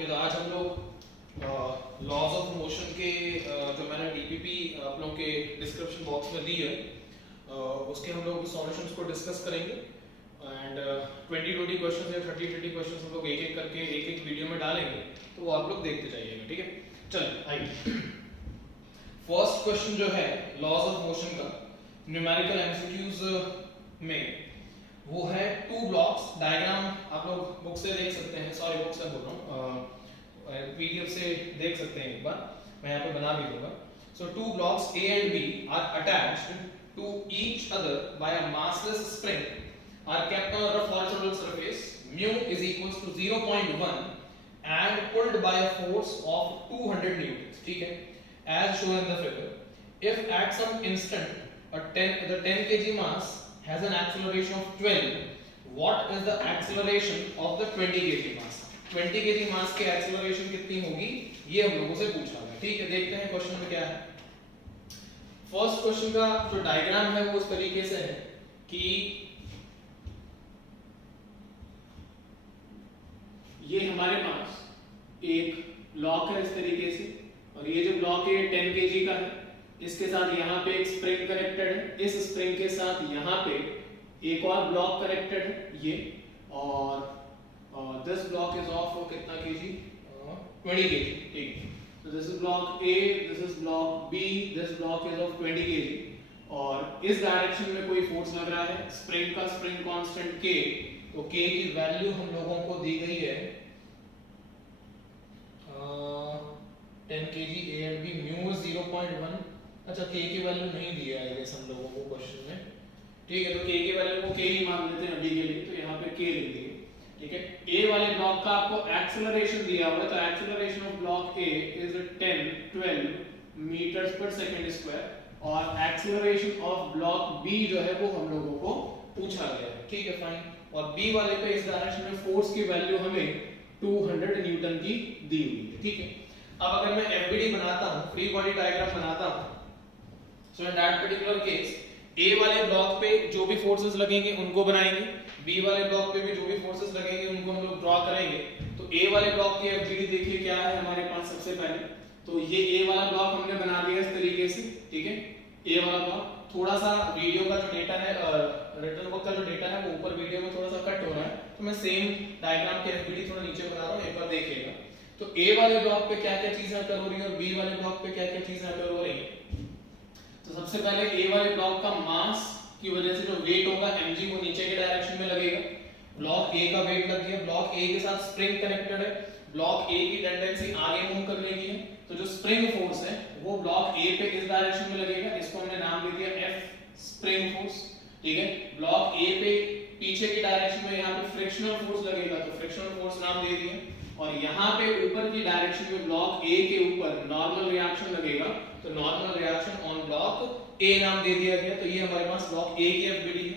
Okay, तो आज हम लोग लॉज ऑफ मोशन के जो मैंने डीपीपी आप लोगों के डिस्क्रिप्शन बॉक्स में दी है उसके हम लोग सॉल्यूशंस को डिस्कस करेंगे एंड 20-20 क्वेश्चंस या 30-30 क्वेश्चंस हम लोग एक एक करके एक एक वीडियो में डालेंगे, तो वो आप लोग देखते जाइएगा। ठीक है, चलिए आइए। फर्स्ट क्वेश्चन जो है लॉज ऑफ मोशन का न्यूमेरिकल एमसीक्यूज में वो है टू ब्लॉक्स। डायग्राम आप लोग बुक से देख सकते हैं, सॉरी बुक से बोल रहा हूँ, पीडीएफ से देख सकते हैं, एक बार मैं यहाँ पे बना भी दूंगा। So two blocks A and B are attached to each other by a massless spring are kept on a rough horizontal surface mu is equals to 0.1 and pulled by a force of 200 newtons. ठीक है, as shown in the figure. If at some instant the 10 kg mass has an acceleration of 12, what is the acceleration of the 20 kg mass? 20 kg mass की acceleration कितनी होगी, ये हम लोगों से पूछा गया। ठीक है, देखते हैं क्वेश्चन में क्या है। फर्स्ट क्वेश्चन का जो डायग्राम है वो इस तरीके से है कि ये हमारे पास एक ब्लॉक है इस तरीके से, और ये जो ब्लॉक है 10 kg का है, इसके साथ यहाँ पे एक स्प्रिंग कनेक्टेड है, इस स्प्रिंग के साथ यहाँ पे एक और ब्लॉक कनेक्टेड है ये, और दिस ब्लॉक इज ऑफ कितना केजी, 20 kg। ठीक है, तो this is block A, this is block B, this block is of 20 kg, और इस डायरेक्शन में कोई फोर्स लग रहा है स्प्रिंग का, स्प्रिंग कांस्टेंट के, तो के की वैल्यू हम लोगों को दी गई है 10 kg A and B, mu 0.1। अच्छा, के की वैल्यू नहीं दी है आई गेस हम लोगों को क्वेश्चन में। ठीक है, तो के की वैल्यू को के ही मान लेते हैं अभी के लिए, तो यहाँ पे के लिख दिए। ठीक है, ए वाले ब्लॉक का आपको एक्सेलरेशन दिया हुआ है, तो acceleration of block A is 10-12 metres per second square, और एक्सेलरेशन ऑफ ब्लॉक बी जो है वो हम लोगों को पूछा गया है। ठीक है, फाइन। और बी वाले पे इस डायरेक्शन में फोर्स की वैल्यू हमें 200 न्यूटन की दी हुई है। ठीक है, अब अगर मैं एफबीडी बनाता हूं, फ्री बॉडी डायग्राम बनाता हूं, सो इन दैट पर्टिकुलर केस ए वाले ब्लॉक पे जो भी फोर्सेस लगेंगे उनको बनाएंगे, बी वाले ब्लॉक पे भी जो भी फोर्सेस लगेंगे उनको हम लोग ड्रॉ करेंगे। तो ए वाले ब्लॉक की एफबीडी देखिए क्या है हमारे पास। सबसे पहले तो ये ए वाला ब्लॉक हमने बना दिया इस तरीके से। ठीक है, ए वाला ब्लॉक, थोड़ा सा वीडियो का जो डेटा है, रिटन बुक का जो डेटा है वो ऊपर वीडियो में थोड़ा सा कट हो रहा है, तो मैं सेम डायग्राम की एफबीडी थोड़ा नीचे बना रहा हूं, एक बार देखिएगा। तो ए वाले ब्लॉक पे क्या क्या चीजें अकर हो रही है और बी वाले ब्लॉक पे क्या क्या चीजें अकर हो रही है। तो सबसे पहले ए वाले ब्लॉक का मास की वजह से जो वेट होगा mg वो नीचे के डायरेक्शन में लगेगा। ब्लॉक ए का वेट लग गया, ब्लॉक ए के साथ स्प्रिंग कनेक्टेड है, ब्लॉक ए की टेंडेंसी आगे मूव करने की है, तो जो स्प्रिंग फोर्स है वो ब्लॉक ए पे इस डायरेक्शन में लगेगा, इसको हमने नाम दे दिया F स्प्रिंग फोर्स। ठीक है, ब्लॉक ए पे पीछे की डायरेक्शन में यहाँ पे फ्रिक्शनल फोर्स लगेगा, तो फ्रिक्शनल फोर्स नाम दे दिया, और यहाँ पे ऊपर की डायरेक्शन में ब्लॉक ए के ऊपर नॉर्मल रिएक्शन लगेगा, तो नॉर्मल रिएक्शन ऑन ब्लॉक ए नाम दे दिया गया। तो ये हमारे पास ब्लॉक ए की एफबीडी है।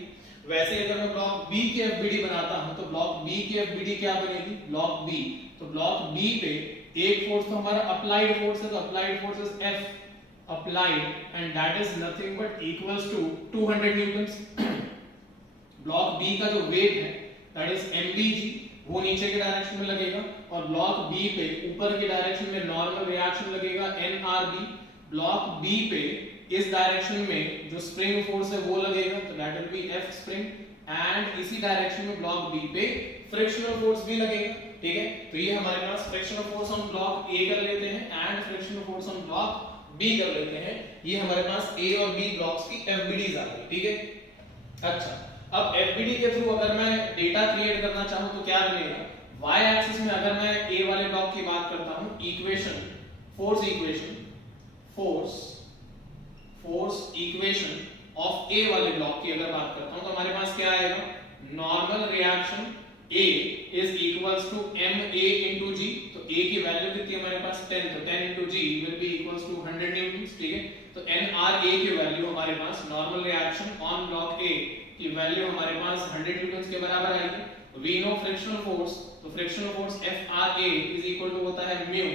वैसे अगर मैं ब्लॉक बी की एफबीडी बनाता हूं, तो ब्लॉक बी की एफबीडी क्या बनेगी, ब्लॉक बी, तो ब्लॉक बी पे एक फोर्स तो हमारा अप्लाइड फोर्स है, तो applied force is F applied, and that is nothing but equals to 200 newtons. Block B का जो वेट है दैट इज mdg, वो नीचे के डायरेक्शन में लगेगा, और ब्लॉक बी पे ऊपर की डायरेक्शन में नॉर्मल रिएक्शन लगेगा nrb। ब्लॉक बी पे इस डायरेक्शन में जो स्प्रिंग फोर्स है वो लगेगा, तो that will be F spring, and इसी डायरेक्शन में ब्लॉक बी पे फ्रिक्शनल फोर्स भी लगेगा। ठीक है, तो ये हमारे पास frictional force on block A कर लेते हैं and frictional force on block B कर लेते हैं। ये हमारे पास ए और बी ब्लॉक्स की एफबीडीज आ गई। ठीक है, अच्छा, अब एफबीडी के थ्रू अगर मैं डेटा क्रिएट करना चाहूं तो क्या बनेगा, वाई एक्सिस में अगर मैं ए वाले ब्लॉक की बात करता हूं, equation, force equation, force equation of A वाले ब्लॉक की अगर बात करता हूं, तो हमारे पास क्या आएगा, normal reaction A is equals to ma into g, तो A की वैल्यू कितनी है हमारे पास 10, तो 10 into g will be equals to 100 newton. ठीक है, तो nra की वैल्यू हमारे पास normal reaction on block A की वैल्यू हमारे पास 100 न्यूटन के बराबर आएगी। वी नो फ्रिक्शनल फोर्स, तो frictional force Fra is equal to होता है म्यू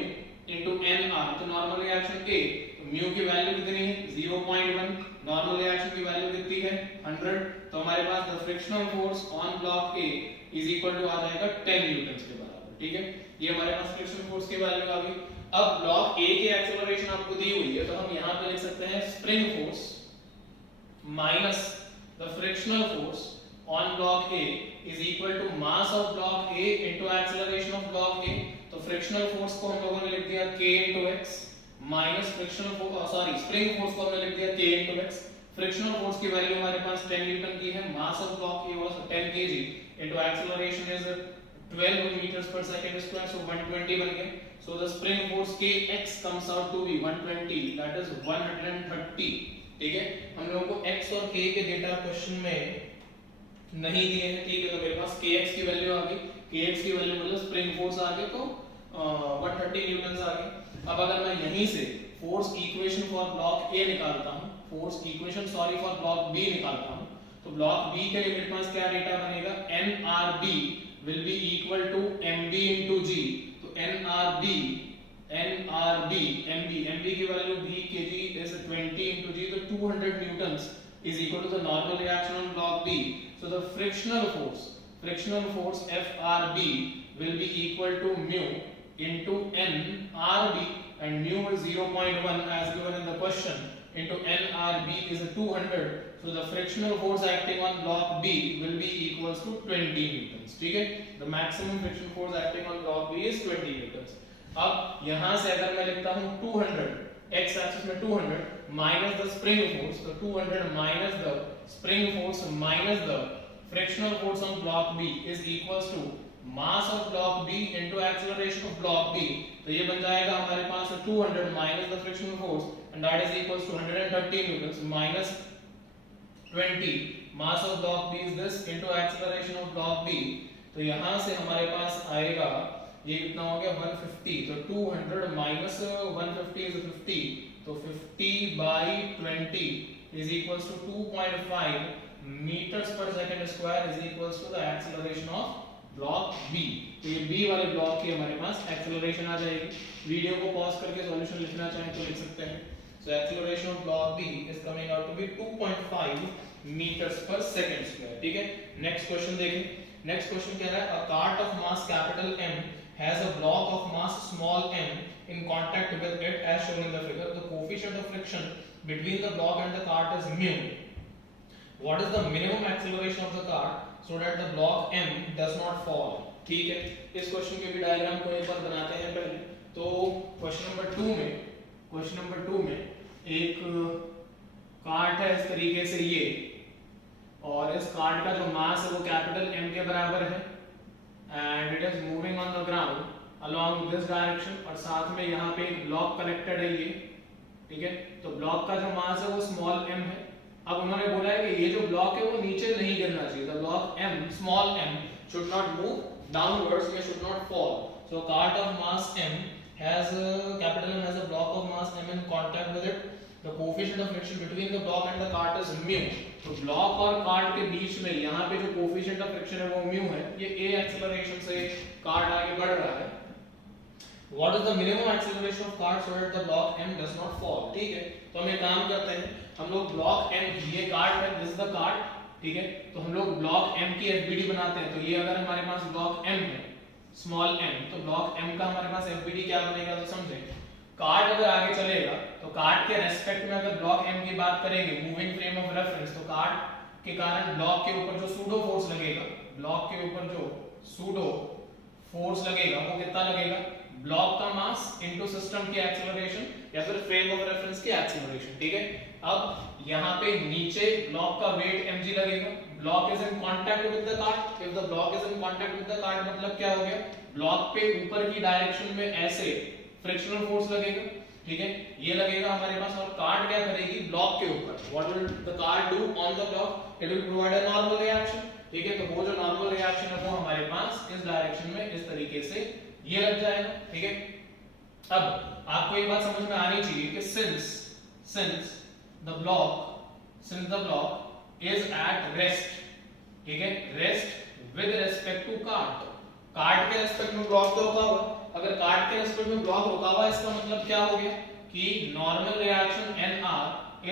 into nr, तो नॉर्मल रिएक्शन A, तो म्यू की वैल्यू कितनी है 0.1, नॉर्मल रिएक्शन की वैल्यू कितनी है 100, तो हमारे पास the frictional force on block A is equal to आ जाएगा 10 न्यूटन के बराबर। ठीक है, ये हमारे पास फ्रिक्शन फोर्स की वैल्यू आ गई। अब ब्लॉक ए की एक्सेलरेशन आपको दी हुई है, तो हम यहाँ पे लिख सकते हैं spring force minus the frictional force on block A is equal to mass of block A into acceleration of block A. तो फ्रिक्शनल फोर्स को हम लोगों ने लिख दिया k into x minus frictional force spring force को हमने लिख दिया k into x। Frictional force की वैल्यू हमारे पास 10 न्यूटन की है, मास of block A was 10 kg into acceleration is 12 meters per second square, so 120 बन गया। So the spring force kx comes out to be 120, that is 130। ठीक है, हम लोगों को x और k के डेटा क्वेश्चन में नहीं दिए हैं, ठीक है, तो मेरे पास kx की वैल्यू आ गई, kx की वैल्यू मतलब स्प्रिंग फोर्स आ गई, तो 130 न्यूटन आ गई। अब अगर मैं यहीं से force equation for block A निकालता हूं, force equation sorry for block B निकालता हूं, तो ब्लॉक बी के लिए मेरे पास क्या डेटा बनेगा, nrb will be equal to mb into g। तो nrb mb की value b kg is 20 into g, तो 200 newtons is equal to the normal reaction on block B। So the frictional force frb will be equal to mu into nrb, and mu is 0.1 as given in the question, into nrb is 200। So the frictional force acting on block B will be equals to 20 newtons। ठीक है, the maximum friction force acting on block B is 20 newtons। अब यहां से अगर मैं लिखता हूं 200, x axis में 200 माइनस द स्प्रिंग फोर्स, तो 200 minus the spring force minus the frictional force on block B is equals to mass of block B into acceleration of block B। तो ये बन जाएगा हमारे पास 200 minus the frictional force, and that is equals to 130 newtons minus 20 mass of block B is this into acceleration of block B। तो यहां से हमारे पास आएगा ये कितना हो गया 150, तो 200 minus 150 is 50, तो 50 by 20 is equals to 2.5 meters per second square is equals to the acceleration of block B। तो ये B वाले ब्लॉक की हमारे पास एक्सेलरेशन आ जाएगी। वीडियो को पॉज करके सॉल्यूशन लिखना चाहें तो लिख सकते हैं। So acceleration of block B is coming out to be 2.5 meters per second square। ठीक है, नेक्स्ट क्वेश्चन देखें। नेक्स्ट क्वेश्चन कह रहा है a cart of mass capital M has a block of mass small m in contact with it as shown in the figure। The coefficient of friction between the block and the cart is mu। What is the minimum acceleration of the cart so that the block M does not fall। ठीक है, इस question के भी diagram को एक बार बनाते हैं पहले। तो क्वेश्चन नंबर 2 में एक कार्ट है इस तरीके से ये, और इस कार्ट का जो मास है वो कैपिटल M के बराबर है, and it is moving on the ground along this direction, और साथ में यहाँ पे एक ब्लॉक कनेक्टेड है ये। ठीक है, तो ब्लॉक का जो मास है वो स्मॉल m है। अब उन्होंने बोला है कि ये जो ब्लॉक है वो नीचे नहीं गिरना चाहिए, the block m small m should not move downwards, it should not fall। So cart of mass m has capital M has a block of mass m in contact with it। The coefficient of friction between the block and the cart is mu। तो block और cart के बीच में यहाँ पे जो coefficient of friction है वो mu है। ये a एक्सेलरेशन से कार्ट आगे बढ़ रहा है। What is the minimum acceleration of cart so that the block m does not fall। ठीक है, तो हम एक काम करते हैं, हम लोग ब्लॉक m, ये कार्ट है, दिस द कार्ट, ठीक है, तो हम लोग ब्लॉक m की fbd बनाते हैं। तो ये अगर हमारे पास ब्लॉक m है स्मॉल m, तो ब्लॉक m का हमारे पास fbd क्या बनेगा, तो समझें। कार्ट अगर आगे चलेगा तो कार्ट के रेस्पेक्ट में अगर ब्लॉक m की बात करेंगे, मूविंग फ्रेम ऑफ रेफरेंस, तो कार्ट के कारण ब्लॉक के ऊपर जो सूडो फोर्स लगेगा, ब्लॉक के ऊपर जो सूडो फोर्स लगेगा वो कितना लगेगा, ब्लॉक का मास इनटू सिस्टम की एक्सेलरेशन या फिर फ्रेम ऑफ रेफरेंस की एक्सेलरेशन। ठीक है, अब यहाँ पे नीचे ब्लॉक का वेट mg लगेगा, block is in contact with the cart. If the block is in contact with the cart मतलब क्या हो गया, ब्लॉक पे ऊपर की डायरेक्शन में ऐसे फ्रिक्शनल फोर्स लगेगा। ठीक है, ये लगेगा हमारे पास, और कार्ट क्या करेगी ब्लॉक के ऊपर, what will the cart do on the block, it will provide a normal reaction. ठीक है, तो वो जो नॉर्मल रिएक्शन है वो हमारे पास इस डायरेक्शन में इस तरीके से ये लग जाएगा। ठीक है, अब आपको ये बात समझ में आनी चाहिए कि since the block is at rest, ठीक है, rest with respect to cart, cart के रेस्पेक्ट में ब्लॉक तो रुका हुआ, अगर कार्ट के रेस्पेक्ट में ब्लॉक रुका हुआ इसका मतलब क्या हो गया कि normal reaction nr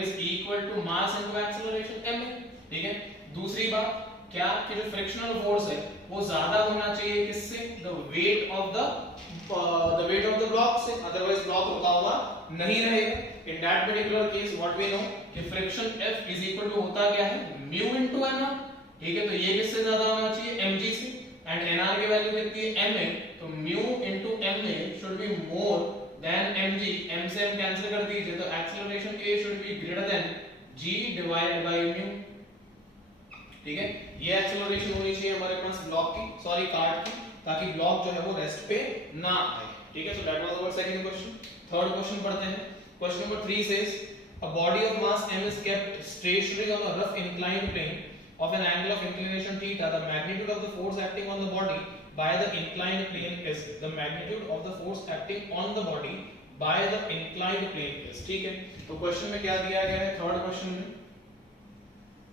is equal to mass into acceleration ma। ठीक है, दूसरी बात क्या कि जो फ्रिक्शनल फोर्स है वो ज्यादा होना चाहिए किससे, the weight of the block से, अदरवाइज ब्लॉक रुका हुआ नहीं रहेगा। In that particular case what we know कि friction F is equal to होता क्या है, म्यू इनटू nr, ठीक है। तो ये किससे ज्यादा होना चाहिए, mg से, एंड nr की वैल्यू कितनी है, ma, तो mu into ma should be more than mg, m से m कैंसिल कर दीजिए, तो acceleration a should be greater than g divided by mu, ठीक है। ये एक्सीलरेशन होनी चाहिए हमारे पास ब्लॉक की, सॉरी कार्ड की, ताकि ब्लॉक जो है वो रेस्ट पे ना आए, ठीक है। So that was our second question. Third question पढ़ते हैं। Question number 3 says a body of mass m is kept stationary on a rough inclined plane of an angle of inclination theta. The magnitude of the force acting on the body by the inclined plane is, the magnitude of the force acting on the body by the inclined plane is, ठीक है। तो question में क्या दिया गया है, third question में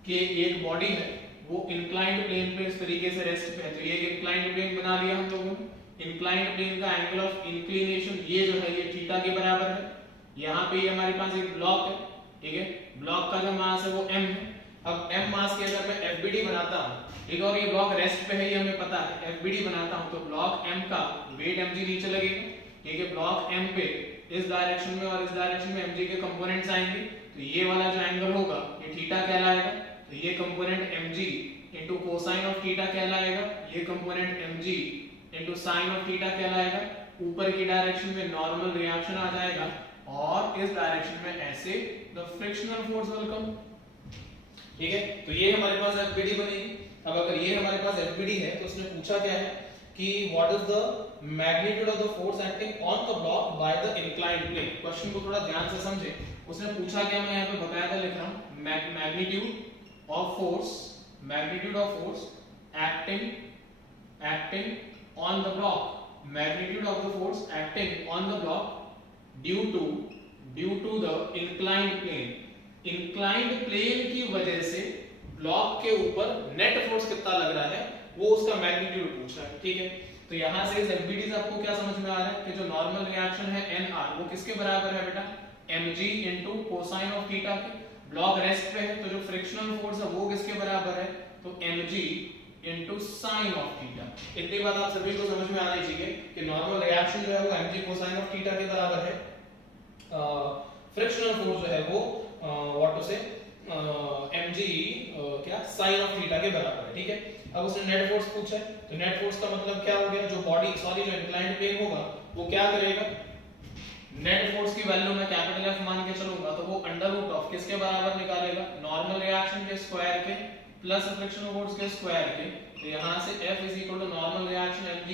कि एक बॉडी है वो इंक्लाइंड प्लेन पे इस तरीके से रेस्ट पे है, तो ये एक इंक्लाइंड प्लेन बना लिया हम लोगों ने। इंक्लाइंड प्लेन का एंगल ऑफ इंक्लिनेशन ये जो है ये थीटा के बराबर है। यहाँ पे ये हमारे पास एक ब्लॉक है, ठीक है। ब्लॉक का जो मास है वो m है। अब m मास के अगर मैं FBD बनाता हूँ, ठीक है, और ये ब्लॉक रेस्ट पे है ये हमें पता है, FBD बनाता हूँ तो ब्लॉक m का वेट mg नीचे लगेगा, ठीक है। ब्लॉक m पे इस डायरेक्शन में और इस डायरेक्शन में mg के कंपोनेंट्स आएंगे, तो ये वाला जो एंगल होगा ये थीटा कहलाएगा। तो ये component mg into cosine of theta कहलाएगा, ये component mg into sine of theta कहलाएगा। ऊपर की डायरेक्शन में नॉर्मल रिएक्शन आ जाएगा और इस डायरेक्शन में ऐसे the frictional force will come, ठीक है। तो ये हमारे पास FBD बनेगी। अब अगर ये हमारे पास FBD है तो उसने पूछा क्या है कि what is the magnitude of the force acting on the block by the inclined plane. Question को थोड़ा ध्यान से समझे। उसने पूछा क्या, मैं यहाँ पे बकायदा लिख रहा हूँ, magnitude of force acting on the block, magnitude of the force acting on the block due to the inclined plane, inclined plane की वजह से ब्लॉक के ऊपर नेट फोर्स कितना लग रहा है वो उसका मैग्नीट्यूड पूछ रहा है, ठीक है। तो यहाँ से इस FBD से आपको क्या समझ में आ रहा है कि जो नॉर्मल रिएक्शन है NR वो किसके बराबर है बेटा, mg into cosine of theta के। ब्लॉक रेस्ट पे है तो जो फ्रिक्शनल फोर्स है वो किसके बराबर है, तो mg into sine of theta. इतनी बात आप सभी को समझ में आनी चाहिए कि नॉर्मल रिएक्शन जो है वो mg कोसाइन ऑफ थीटा के बराबर है, फ्रिक्शनल फोर्स जो है वो व्हाट टू से mg क्या साइन ऑफ थीटा के बराबर है, ठीक है। अब उसने नेट फोर्स पूछा है, तो नेट फोर्स का मतलब क्या हो गया, जो इंक्लाइंड प्लेन होगा वो क्या करेगा, नेट फोर्स की वैल्यू मैं कैपिटल F मान के चलूंगा तो वो अंडर रूट ऑफ किसके बराबर निकालेगा, नॉर्मल रिएक्शन के स्क्वायर के प्लस फ्रिक्शनल फोर्स के स्क्वायर के। तो यहां से F is equal to normal reaction mg,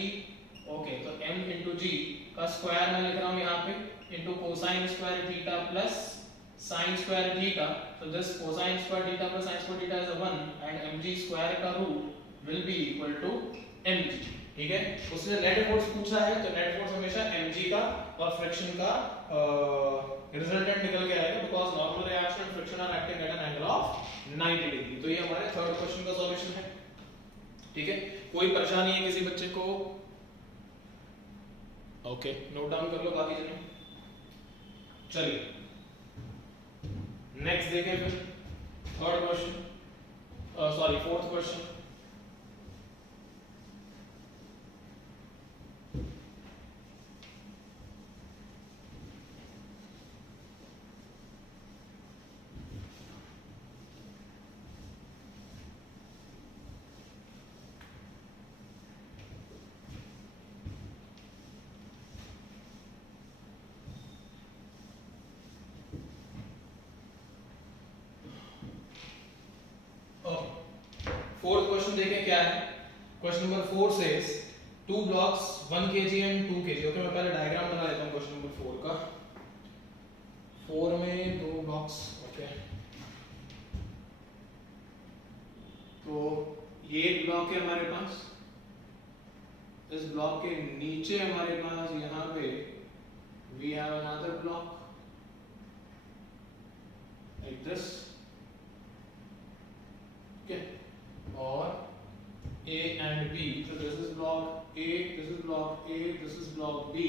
okay, तो m इनटू g का स्क्वायर मैं लिख रहा हूं यहां पे into cosine square theta plus sin square theta. So this cosine square theta plus sin square theta is a 1 and mg square का root will be equal to mg, ठीक है। उसने नेट फोर्स पूछा है तो नेट फोर्स हमेशा mg का और फ्रिक्शन का रिजल्टेंट निकल के आएगा, because normal reaction and friction are acting at an angle of 90 degree. तो ये हमारे थर्ड क्वेश्चन का सॉल्यूशन है, ठीक है। कोई परेशानी है किसी बच्चे को, ओके, नोट डाउन कर लो बाकी जने। चलिए नेक्स्ट देखें फिर third question, sorry fourth question. Fourth question देखें क्या है। Question number 4 says two blocks 1 kg and 2 kg। Okay, मैं पहले डायग्राम बना लेता हूं क्वेश्चन नंबर 4 का। 4 में दो ब्लॉक्स, ओके, तो ये एक ब्लॉक है हमारे पास, इस ब्लॉक के नीचे हमारे पास यहाँ पे we have another block like this, okay, और A and B, so this is block A, this is block A, this is block B,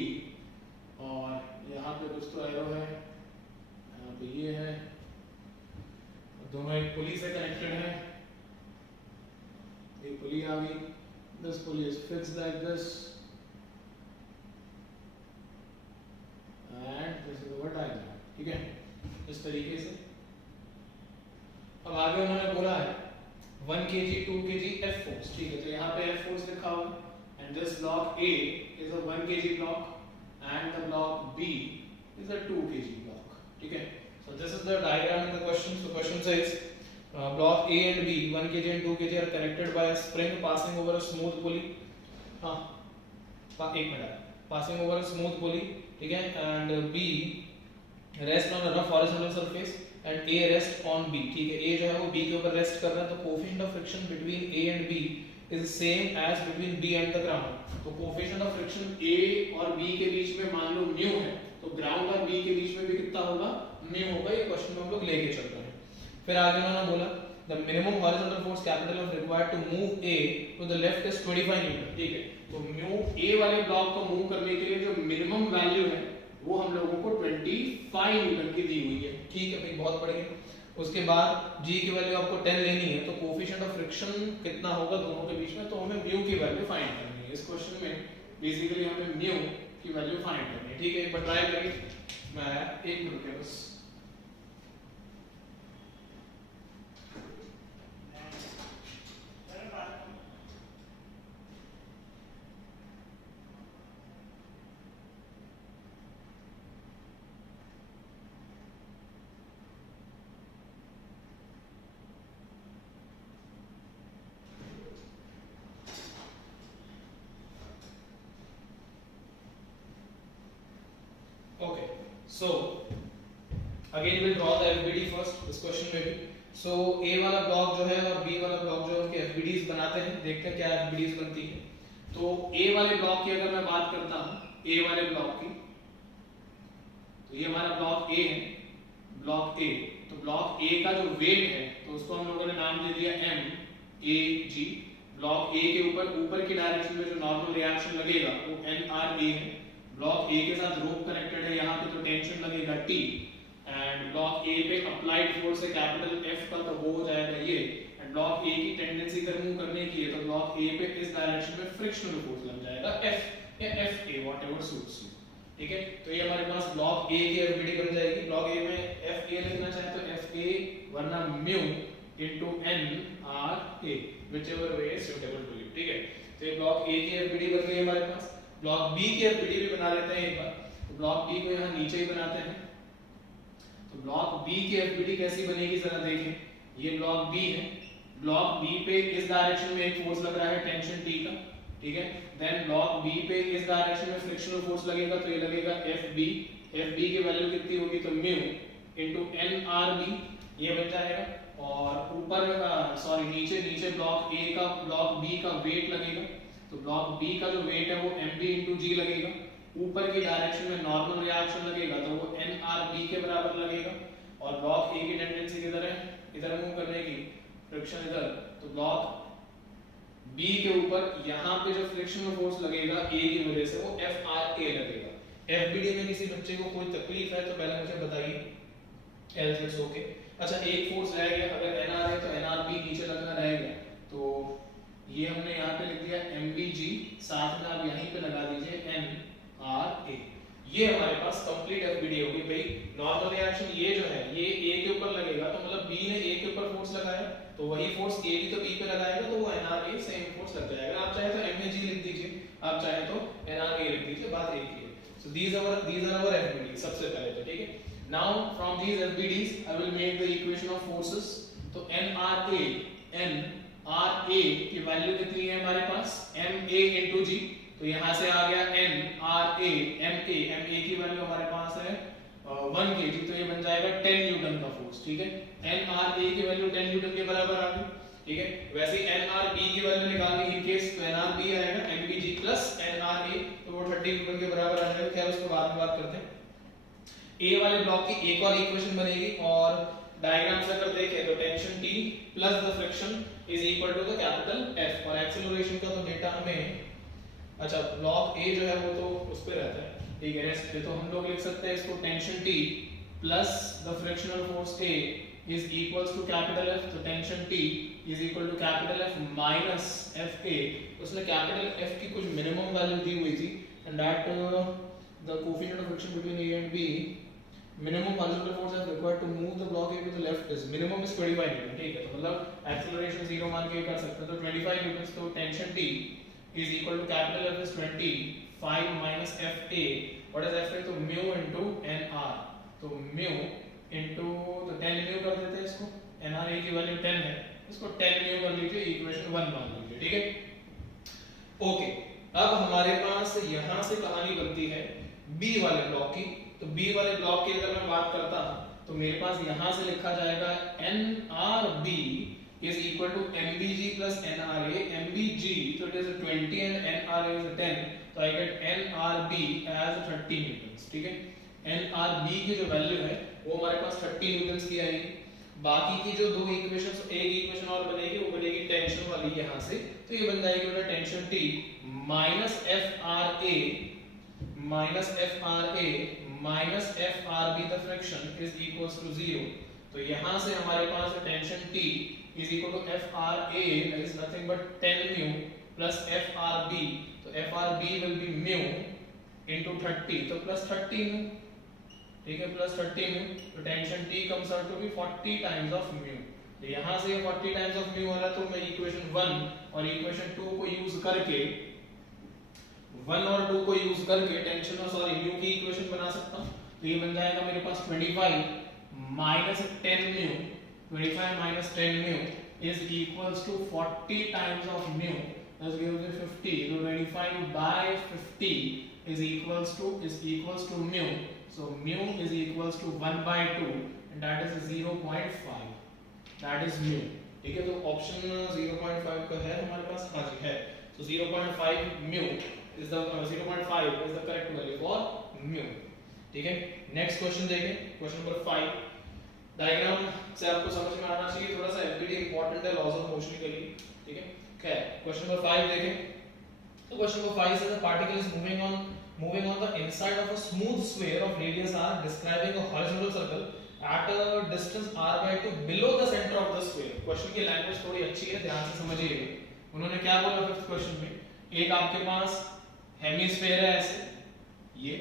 और यहाँ पे कुछ तो एरो है, यहाँ पे ये है, दोनों एक पुली से कनेक्टेड है, एक पुली आ गई, this pulley is fixed like this and this is our diagram, ठीक है, इस तरीके से। अब आगे उन्होंने बोला है 1 kg 2 kg F फोर्स, ठीक है, तो यहाँ पे F फोर्स लिखा होगा and this block A is a 1 kg block and the block B is a 2 kg block, ठीक है। So this is the diagram in the question. So question says block A and B 1 kg and 2 kg are connected by a spring passing over a smooth pulley, एक minute, passing over a smooth pulley, ठीक है, and B rest on a rough horizontal surface and A rest on B, ठीक है, A जो है वो B के ऊपर रेस्ट कर रहा है, तो coefficient of friction between A and B is same as between B and the ground। तो coefficient of friction A और B के बीच में मान लो म्यू है, तो ग्राउंड और बी के बीच में भी कितना होगा, म्यू होगा। ये क्वेश्चन में हम लोग लेके चल रहे हैं। फिर आगे उन्होंने बोला the minimum horizontal force capital F required to move A to the left is 25 newton, ठीक है, तो म्यू A वाले ब्लॉक को मूव करने के लिए जो मिनिमम वैल्यू है वो हम लोगों को 25 न्यूटन की दी हुई है, ठीक है भाई, बहुत बढ़िया। उसके बाद G की वैल्यू आपको 10 लेनी है, तो कोएफिशिएंट ऑफ फ्रिक्शन कितना होगा दोनों के बीच में, तो हमें म्यू की वैल्यू फाइंड करनी है। इस क्वेश्चन में बेसिकली हमें म्यू की वैल्यू फाइंड करनी है, ठीक है, एक बार ट्राई करिए, मैं एक मिनट के बस। Okay, so again we'll draw the FBD first this question में भी। So A वाला ब्लॉक जो है और B वाला ब्लॉक जो है उनके FBDs बनाते हैं, देखते हैं क्या FBDs बनती है। तो A वाले ब्लॉक की अगर मैं बात करता हूँ, A वाले ब्लॉक की, तो ये हमारा ब्लॉक A है, ब्लॉक A, तो ब्लॉक A का जो वेट है तो उसको हम लोगों ने नाम दे दिया MAG। ब्लॉक A के ऊपर की डायरेक्शन में जो नॉर्मल रिएक्शन लगेगा वो NRA है। ब्लॉक A के साथ रोप कनेक्टेड है, यहाँ पे तो टेंशन लगेगा T, एंड ब्लॉक A पे अप्लाइड फोर्स है कैपिटल F का, तो वो हो जाएगा ये, एंड ब्लॉक A की टेंडेंसी मूव करने की है, तो ब्लॉक A पे इस डायरेक्शन में फ्रिक्शनल फोर्स लग जाएगा F या FA व्हाटएवर सूट्स यू, ठीक है। तो ये हमारे पास ब्लॉक A की FBD बन जाएगी। ब्लॉक A में FA लिखना चाहे तो FA वरना mu into NRA whichever way is suitable to you, ठीक है। तो ये ब्लॉक A की FBD बन गई हमारे पास। ब्लॉक B की FBD भी बना लेते हैं एक बार, तो ब्लॉक B को यहाँ नीचे ही बनाते हैं। तो ब्लॉक B की FBD कैसी बनेगी जरा देखें, ये ब्लॉक B है, ब्लॉक B पे इस डायरेक्शन में एक फोर्स लग रहा है टेंशन T का, ठीक है, देन ब्लॉक B पे इस डायरेक्शन में फ्रिक्शनल फोर्स लगेगा, तो ये लगेगा FB, FB की वैल्यू कितनी होगी, तो म्यू इनटू NRB, ये बन जाएगा। और ऊपर नीचे ब्लॉक B का वेट लगेगा, तो ब्लॉक B का जो वेट है वो mb into g लगेगा, ऊपर की डायरेक्शन में नॉर्मल रिएक्शन लगेगा तो वो nrb के बराबर लगेगा, और ब्लॉक A की टेंडेंसी किधर है, इधर मूव करने की, फ्रिक्शन इधर, तो ब्लॉक B के ऊपर यहाँ पे जो फ्रिक्शनल फोर्स लगेगा A की वजह से वो FRA लगेगा। FBD में किसी बच्चे को कोई तकलीफ है तो पहले मुझे बताइए, else it's okay। अच्छा, एक फोर्स रह गया, अगर NR है तो NRB नीचे लगना रहेगा, तो ये हमने यहाँ पे लिख दिया MBG, साथ में आप यहीं पे लगा दीजिए NRA। ये हमारे पास कंप्लीट FBD होगी भाई। नॉर्मल रिएक्शन ये जो है ये A के ऊपर लगेगा, तो मतलब B ने A के ऊपर फोर्स लगाया तो वही फोर्स A भी तो B पे लगाएगा, तो वो NRA सेम फोर्स लग जाएगा। आप चाहे तो MAG लिख दीजिए, आप चाहे तो NRA लिख दीजिए, बात एक ही है। So these are our FBD सबसे पहले तो, ठीक है। Now from these FBDs I will make the equation of forces। तो NRA की वैल्यू कितनी है हमारे पास, MA into G, तो यहाँ से आ गया NRA, MA की वैल्यू हमारे पास है 1 kg, तो ये बन जाएगा 10 न्यूटन का फोर्स, ठीक है। NRA की वैल्यू 10 न्यूटन के बराबर आ गई, ठीक है। वैसे ही NRB की वैल्यू निकालनी इन केस, तो NRB आएगा MBG प्लस NRA, तो वो 30 न्यूटन के बराबर आ जाएगा। खैर उसको बाद में बात करते हैं। A वाले ब्लॉक की एक और इक्वेशन बनेगी, और डायग्राम से अगर देखें तो tension T plus the friction is equal to the capital F, और एक्सेलरेशन का तो डेटा हमें, अच्छा ब्लॉक A जो है वो तो उस पे रहता है, ठीक है, रेस्ट पे, तो हम लोग लिख सकते हैं इसको tension T plus the frictional force A is equals to capital F, तो tension T is equal to capital F minus F A, उसने कैपिटल F की कुछ मिनिमम वैल्यू दी हुई थी and that the coefficient of friction between A and B, minimum horizontal force is required to move the block A to the left is minimum is 25 newton, ठीक है। तो मतलब acceleration 0 मान के कर सकते हैं, तो 25 न्यूटन, तो tension T is equal to capital F is 25 minus FA, what is FA, तो mu into NR, तो mu into, तो 10 mu कर देते हैं इसको, NR A की वैल्यू 10 है, इसको 10 mu कर लीजिए, इक्वेशन 1 मान लीजिए, ठीक है। ओके, अब हमारे पास यहाँ से कहानी बनती है B वाले ब्लॉक की। तो B वाले ब्लॉक की अगर मैं बात करता हूं तो मेरे पास यहां से लिखा जाएगा NRB is equal to MBG plus NRA, MBG तो it is 20 and NRA is 10, तो I get NRB as 30 Newton, ठीक है। NRB की जो वैल्यू है वो हमारे पास 30 न्यूटन की आएगी। बाकी की जो दो इक्वेशंस, एक इक्वेशन और बनेगी, वो बनेगी टेंशन वाली यहां से, तो ये बन जाएगी बेटा tension T minus FRA minus FRB the friction is equals to 0। तो यहां से हमारे पास tension T is equal to FRA is nothing but 10 mu plus FRB, तो FRB will be mu into 30, तो प्लस 30 म्यू, ठीक है, प्लस 30 म्यू, तो tension T comes out to be 40 times of mu. तो यहां से 40 टाइम्स ऑफ म्यू आ रहा, तो मैं इक्वेशन 1 और इक्वेशन 2 को यूज करके 1 और 2 को यूज करके टेंशन और सॉरी म्यू की इक्वेशन बना सकता हूं। तो ये बन जाएगा मेरे पास 25 minus 10 mu, 25 minus 10 mu is equals to 40 times of mu, that gives me 50, तो 25 by 50 is equals to mu, so mu is equals to 1 by 2 and that is 0.5, that is mu, ठीक है। तो ऑप्शन 0.5 का है हमारे पास, हां जी है, so 0.5 mu is the 0.5 is the correct value for mu, ठीक है। नेक्स्ट क्वेश्चन देखें, क्वेश्चन नंबर 5। डायग्राम से आपको समझ में आना चाहिए, थोड़ा सा एफबीडी इंपॉर्टेंट है लॉज ऑफ मोशन के लिए, ठीक है। खैर क्वेश्चन नंबर 5 देखें। तो question number 5 says a particle is moving on the inside of a smooth sphere of radius r describing a horizontal circle at a distance r by 2 below the center of the sphere। Question की language थोड़ी अच्छी है, ध्यान से समझिएगा। उन्होंने क्या बोला फिफ्थ क्वेश्चन में, एक आपके पास हेमिस्फीयर है ऐसे, ये,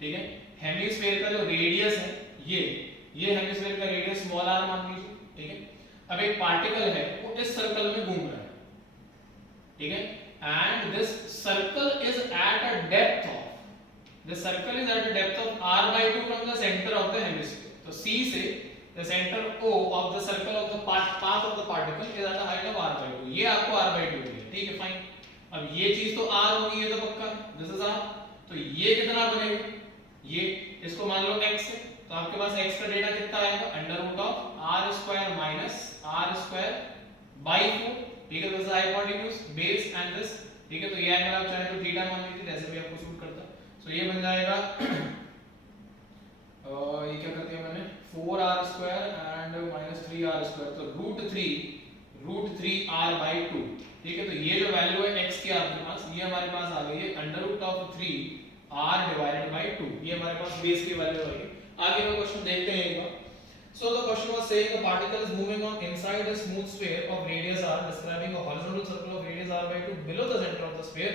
ठीक है। हेमिस्फीयर का जो रेडियस है ये हेमिस्फीयर का रेडियस स्मॉल r मान लीजिए, ठीक है। अब एक पार्टिकल है वो इस सर्कल में घूम रहा है, ठीक है, and this circle is at a depth of r by 2 from the centre of the hemisphere. तो C से the center O of the circle of the path of the particle is at a height of r by 2, ये आपको r by 2 है, ठीक है, fine. अब ये चीज तो r होगी, ये तो पक्का, दिस इज r, तो ये कितना बनेगा, ये इसको मान लो x है, तो आपके पास x का डेटा कितना आएगा, under root of r square minus r square by 4, ठीक है। This is hypotenuse base and this, ठीक है। तो ये एंगल आप चाहे तो थीटा मान लीजिए, जैसे भी आपको सूट करता है। सो ये बन जाएगा ये क्या करते हैं मैंने 4r square and minus 3r square, तो रूट 3r बाय 2, ठीक है। तो ये जो वैल्यू है x की आपके पास, ये हमारे पास आ गई है under root of 3r divided by 2, ये हमारे पास बेस की वैल्यू आ गई। आगे का क्वेश्चन देखते हैं एक बार। So the question was saying the particle is moving on inside a smooth sphere of radius r describing a horizontal circle of radius r by 2 below the centre of the sphere,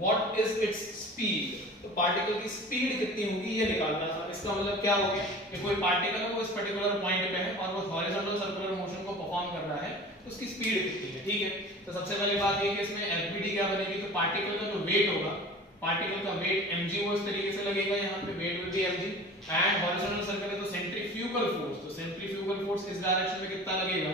what is its speed. तो particle की speed कितनी होगी ये निकालना था। इसका मतलब क्या हो गया कि कोई पार्टिकल है वो इस पर्टिकुलर पॉइंट पे है और वो हॉरिजॉन्टल सर्कुलर मोशन को परफॉर्म कर रहा है, तो उसकी स्पीड कितनी है, ठीक है। तो सबसे पहली बात ये कि इसमें एफबीडी क्या बनेगी, तो पार्टिकल का जो वेट होगा, पार्टिकल का वेट mg वो इस तरीके से लगेगा, यहाँ पे weight will be mg, and horizontal circle है तो सेंट्रीफ्यूगल फोर्स, तो सेंट्रीफ्यूगल फोर्स इस डायरेक्शन में कितना लगेगा,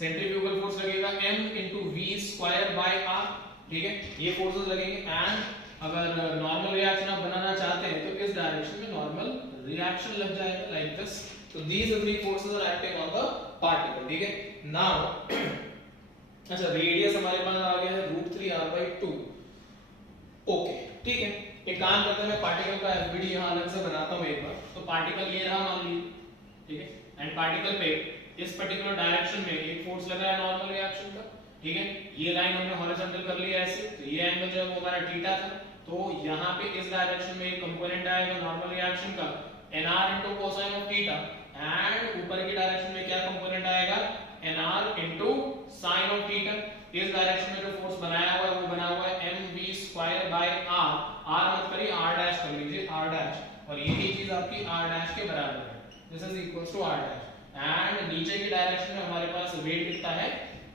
सेंट्रीफ्यूगल फोर्स लगेगा m into v square by r, ठीक है, ये फोर्सेस लगेंगे। एंड अगर नॉर्मल रिएक्शन आप बनाना चाहते हैं तो इस डायरेक्शन में नॉर्मल रिएक्शन लग जाएगा लाइक दिस। तो these three forces are acting on the particle, ठीक है। नाउ अच्छा रेडियस हमारे पास आ गया है √3r/2, ओके, ठीक है। एक काम करते हैं, मैं पार्टिकल का एफबीडी यहां अलग से बनाता हूं एक बार। तो पार्टिकल ये रहा मान लीजिए, ठीक है, एंड पार्टिकल पे इस पर्टिकुलर डायरेक्शन में एक फोर्स लग रहा है नॉर्मल रिएक्शन का, ठीक है। ये लाइन हमने हॉरिजॉन्टल कर लिया ऐसे, तो ये एंगल जो है वो हमारा थीटा था। तो यहाँ पे इस डायरेक्शन में एक कंपोनेंट आएगा नॉर्मल रिएक्शन का nr into cosine of theta, and ऊपर की डायरेक्शन में क्या कंपोनेंट आएगा nr into sin of theta. इस डायरेक्शन में जो फोर्स बनाया हुआ है वो बना हुआ है mv square by r, r मत करिए r डैश कर लीजिए, r डैश, और यही चीज आपकी r डैश के बराबर है, this is equals to r dash, and नीचे की डायरेक्शन में हमारे पास वेट कितना है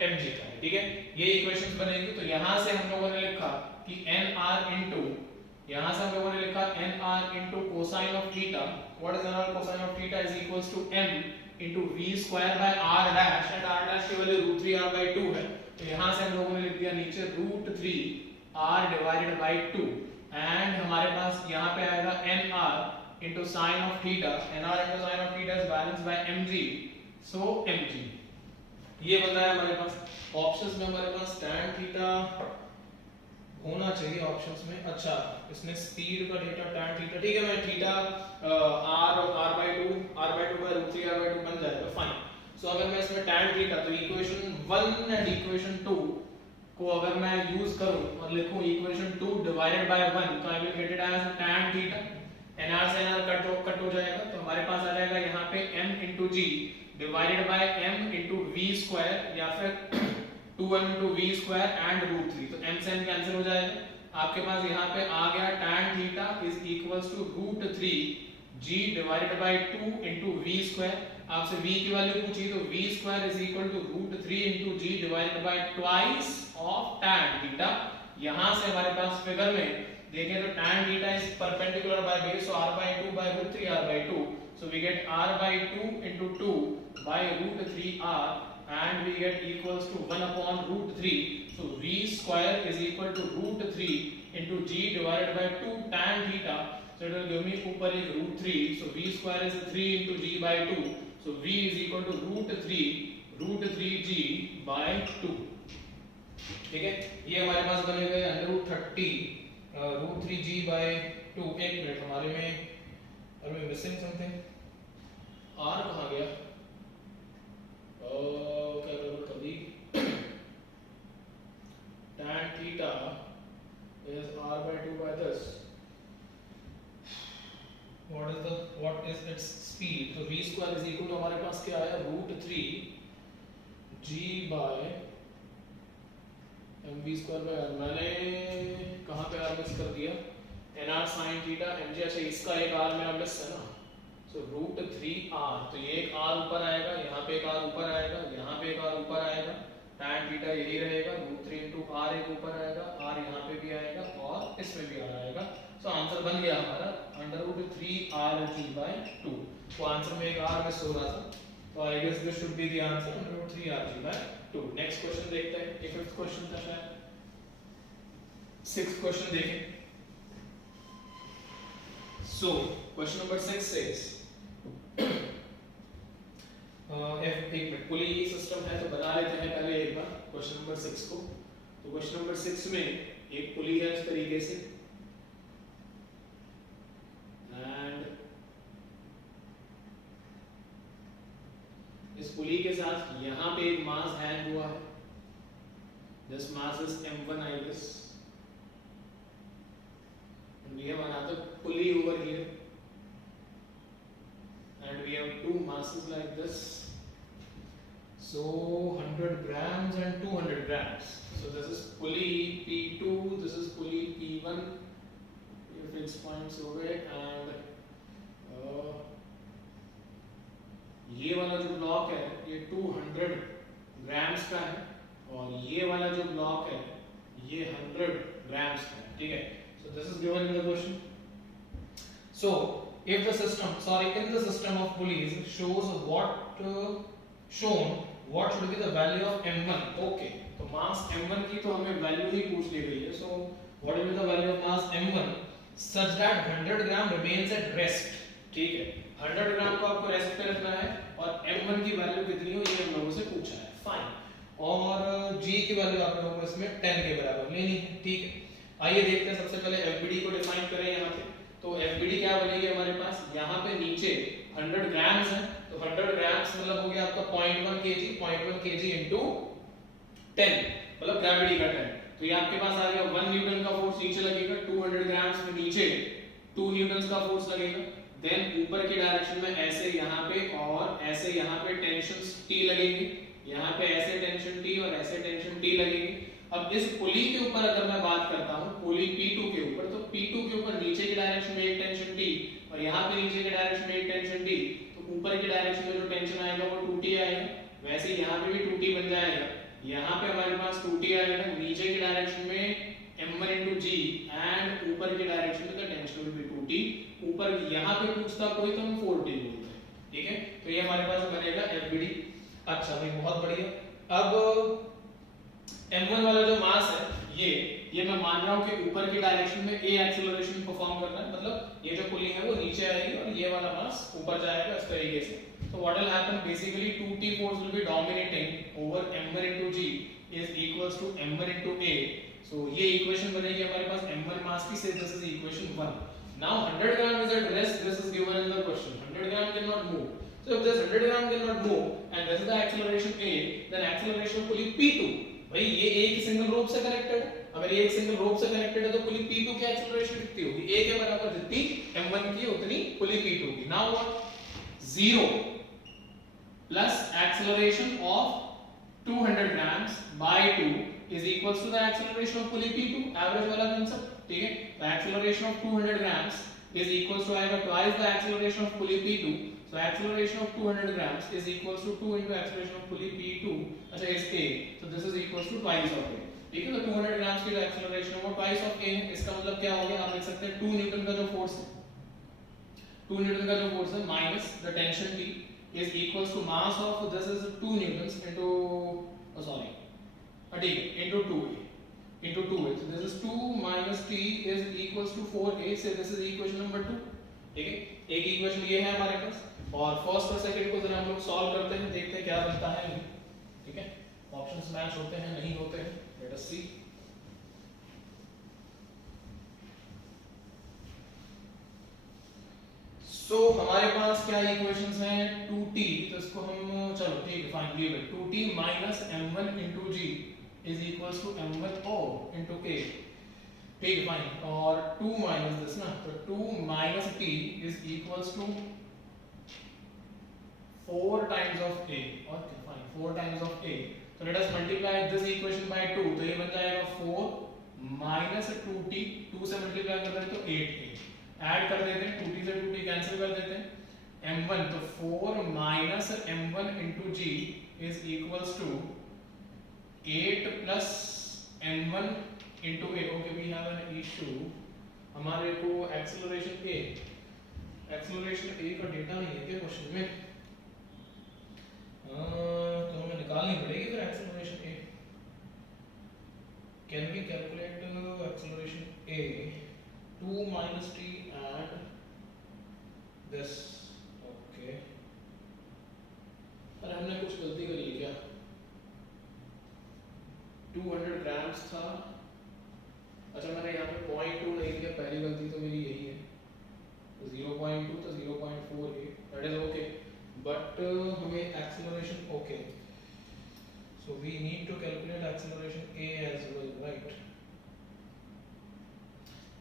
mg का है, ठीक है। ये इक्वेशंस बनेगी। तो यहां से हम लोगों ने लिखा कि nr इनटू, यहां से हम लोगों ने लिखा nr into cosine of theta, what is nr cosine of theta is equals to m into v square by r dash, and r dash की वैल्यू √3r/2 है। तो यहां से हम लोगों ने लिख दिया नीचे √3r डिवाइडेड बाय 2, एंड हमारे पास यहां पे आएगा nr into sine of theta, nr into sine of theta is balanced bye mg, so mg ये बन रहा है हमारे पास। ऑप्शंस में हमारे पास tan थीटा होना चाहिए ऑप्शंस में। अच्छा, इसमें स्पीड का डेटा tan थीटा, ठीक है, मैं थीटा r/2 √3r/2 बन जाएगा, फाइन। सो अगर मैं इसमें tan थीटा, तो इक्वेशन 1 एंड इक्वेशन 2 को अगर मैं यूज करूं और लिखूं इक्वेशन 2 डिवाइडेड बाय 1, तो I will get it as tan theta, nr से nr कट हो जाएगा, तो हमारे पास आ जाएगा यहाँ पे m into g divided bye m into v square, या फिर 2m into v square and √3, तो m से m कैंसिल हो जाएगा। आपके पास यहाँ पे आ गया tan theta is equals to √3g divided by 2 into v square. आपसे v की वैल्यू पूछी तो v square is equal to √3 into g divided by twice of tan theta. यहाँ से हमारे पास फिगर में देखें तो tan theta is perpendicular by base, so r/2 by √3r/2, so we get r/2 into 2 by √3r, and we get equals to 1 upon √3, so v square is equal to √3 into g divided by 2 tan theta, so it will give me ऊपर एक √3, so v square is 3 into g by 2, so v is equal to √3g by 2, ठीक है। ये हमारे पास बने गए √30 √3g by 2। एक minute, हमारे में are we missing something? r कहाँ गया? क्या करूँ कभी? tan theta is r/2 by this. What is its speed? So v square is equal to हमारे पास क्या आया? √3g by mv square by r। मैंने कहाँ पे r मिस कर दिया? nr sin थीटा mg, अच्छा इसका एक r मेरा मिस है ना, so √3r, तो ये एक r ऊपर आएगा, यहाँ पे एक r ऊपर आएगा, यहाँ पे एक r ऊपर आएगा, tan थीटा यही रहेगा, √3 into r एक ऊपर आएगा, r यहाँ पे भी आएगा और इसमें भी r आएगा। सो आंसर बन गया हमारा √3rg by 2। तो आंसर में एक r मिस हो रहा था, तो I guess this should be the answer, √3rg by 2। Next question देखते हैं, ये फिफ्थ क्वेश्चन था शायद। सिक्स्थ क्वेश्चन देखें। So question number 6 says एक मिनट, पुली सिस्टम है तो बना लेते हैं पहले एक बार क्वेश्चन नंबर 6 को। तो क्वेश्चन नंबर 6 में एक पुली है इस तरीके से, एंड इस पुली के साथ यहाँ पे एक मास हैंग हुआ है, this mass is m1 I guess, we have another pulley over here, and we have two masses like this, so 100 grams and 200 grams. So this is pulley P2, this is pulley P1, your fixed points over it, and ये वाला जो block है ये 200 grams का है, और ये वाला जो ब्लॉक है ये 100 ग्राम्स का है, ठीक है। So this is given in the question. So if the system, in the system of pulleys shows what should be the value of m1? Okay, तो mass m1 की तो हमें वैल्यू ही पूछ ली गई है। So what will be the value of mass m1 such that 100 gram remains at rest? ठीक है, 100 ग्राम को आपको रेस्ट पे रखना है, और m1 की वैल्यू कितनी हो ये हम लोगों से पूछा है, फाइन। और g की वैल्यू आप लोगों को इसमें 10 के बराबर लेनी है, ठीक है। आइए देखते हैं, सबसे पहले FBD को डिफाइन करें यहाँ पे। तो FBD क्या बनेगी हमारे पास, यहाँ पे नीचे 100 ग्राम्स है, तो 100 ग्राम्स मतलब हो गया आपका 0.1 kg into 10, मतलब ग्रेविटी का 10। तो ये आपके पास आ गया 1 न्यूटन का फोर्स नीचे लगेगा, 200 ग्राम्स में नीचे 2 न्यूटन का फोर्स लगेगा। देन ऊपर की डायरेक्शन में ऐसे यहाँ पे और ऐसे यहाँ पे टेंशन T लगेंगे, यहाँ पे ऐसे टेंशन T और ऐसे टेंशन T लगेगी। अब इस पुली के ऊपर अगर मैं बात करता हूँ पुली P2 के ऊपर, तो P2 के ऊपर नीचे की डायरेक्शन में एक टेंशन T और यहाँ पे नीचे की डायरेक्शन में एक टेंशन T, तो ऊपर की डायरेक्शन में जो टेंशन आएगा वो 2T आएगा, वैसे ही यहाँ पे भी 2T बन जाएगा। यहाँ पे हमारे पास 2T आएगा, नीचे की डायरेक्शन में m1 into g एंड ऊपर की डायरेक्शन में तो टेंशन विल बी 2T। ऊपर यहाँ पे पूछता कोई तो हम 4T बोलते हैं, ठीक है। तो ये हमारे पास बनेगा FBD। अच्छा भाई बहुत बढ़िया। अब m1 वाला जो मास है ये मैं मान रहा हूँ कि ऊपर की डायरेक्शन में a एक्सेलरेशन परफॉर्म करना है, मतलब ये जो पुलिंग है वो नीचे आएगी और ये वाला मास ऊपर जाएगा इस तरीके से। So what will happen basically 2T force will be dominating over m1 into g is equals to m1 into a. So ये इक्वेशन बनेगी हमारे पास m1 मास की, से this is equation 1. Now 100 gram is at rest, this is given in the question. 100 gram cannot move. So if this 100 gram cannot move and this is the acceleration a, then acceleration of pulley P2, भाई ये एक single रोप से connected है, अगर ये एक single रोप से connected है तो पुली P2 की एक्सेलरेशन कितनी होगी, a के बराबर जितनी m1 की उतनी पुली P2 की। Now what, 0 plus acceleration of 200 grams by 2 is equals to the acceleration of pulley P2, average वाला कंसेप्ट, ठीक है। तो acceleration of 200 grams is equals to आएगा twice the acceleration of pulley P2, so acceleration of 200 grams is equals to 2 into acceleration of pulley P2, अच्छा is a, so this is equals to twice of a, ठीक है। तो 200 grams की जो acceleration है वो twice of a है, इसका मतलब क्या हो गया, आप लिख सकते हैं 2 न्यूटन का जो फोर्स है, 2 न्यूटन का जो फोर्स है minus the tension T is equals to mass of this is 2 newtons into ठीक है into 2a into 2a, so this is 2 minus T is equals to 4a, so this is equation number 2, ठीक है। एक equation ये है हमारे पास, और first और सेकंड को जरा हम लोग सॉल्व करते हैं, देखते हैं क्या बनता है, ठीक है। ऑप्शंस मैच होते हैं नहीं होते हैं, लेट अस सी। तो हमारे पास क्या इक्वेशंस हैं, 2t, तो इसको हम चलो ठीक है fine leave it, 2t minus m1 into g is equals to m1 o into a, ठीक है फाइन, और 2 minus this ना, तो 2 minus t is equals to 4 times of a, okay fine 4 times of a, तो let us multiply this equation by 2, तो ये बन जाएगा 4 minus 2t, 2 से मल्टीप्लाई कर रहे हैं तो 8a, ऐड कर देते हैं 2t से 2t कैंसिल कर देते हैं, m1 तो 4 minus m1 into g is equals to 8 plus m1 into a, okay we have an issue, हमारे को एक्सेलरेशन a का डेटा नहीं है क्या क्वेश्चन में, तो हमें निकालनी पड़ेगी फिर acceleration a, can we calculate acceleration a, 2 minus t and this, okay, पर हमने कुछ गलती करी है क्या, 200 ग्राम्स था, अच्छा मैंने यहाँ पे 0.2 नहीं दिया, पहली गलती तो मेरी यही है, तो 0.2 तो 0.4 है, that is okay, but हमें acceleration okay, so we need to calculate acceleration a as well, right।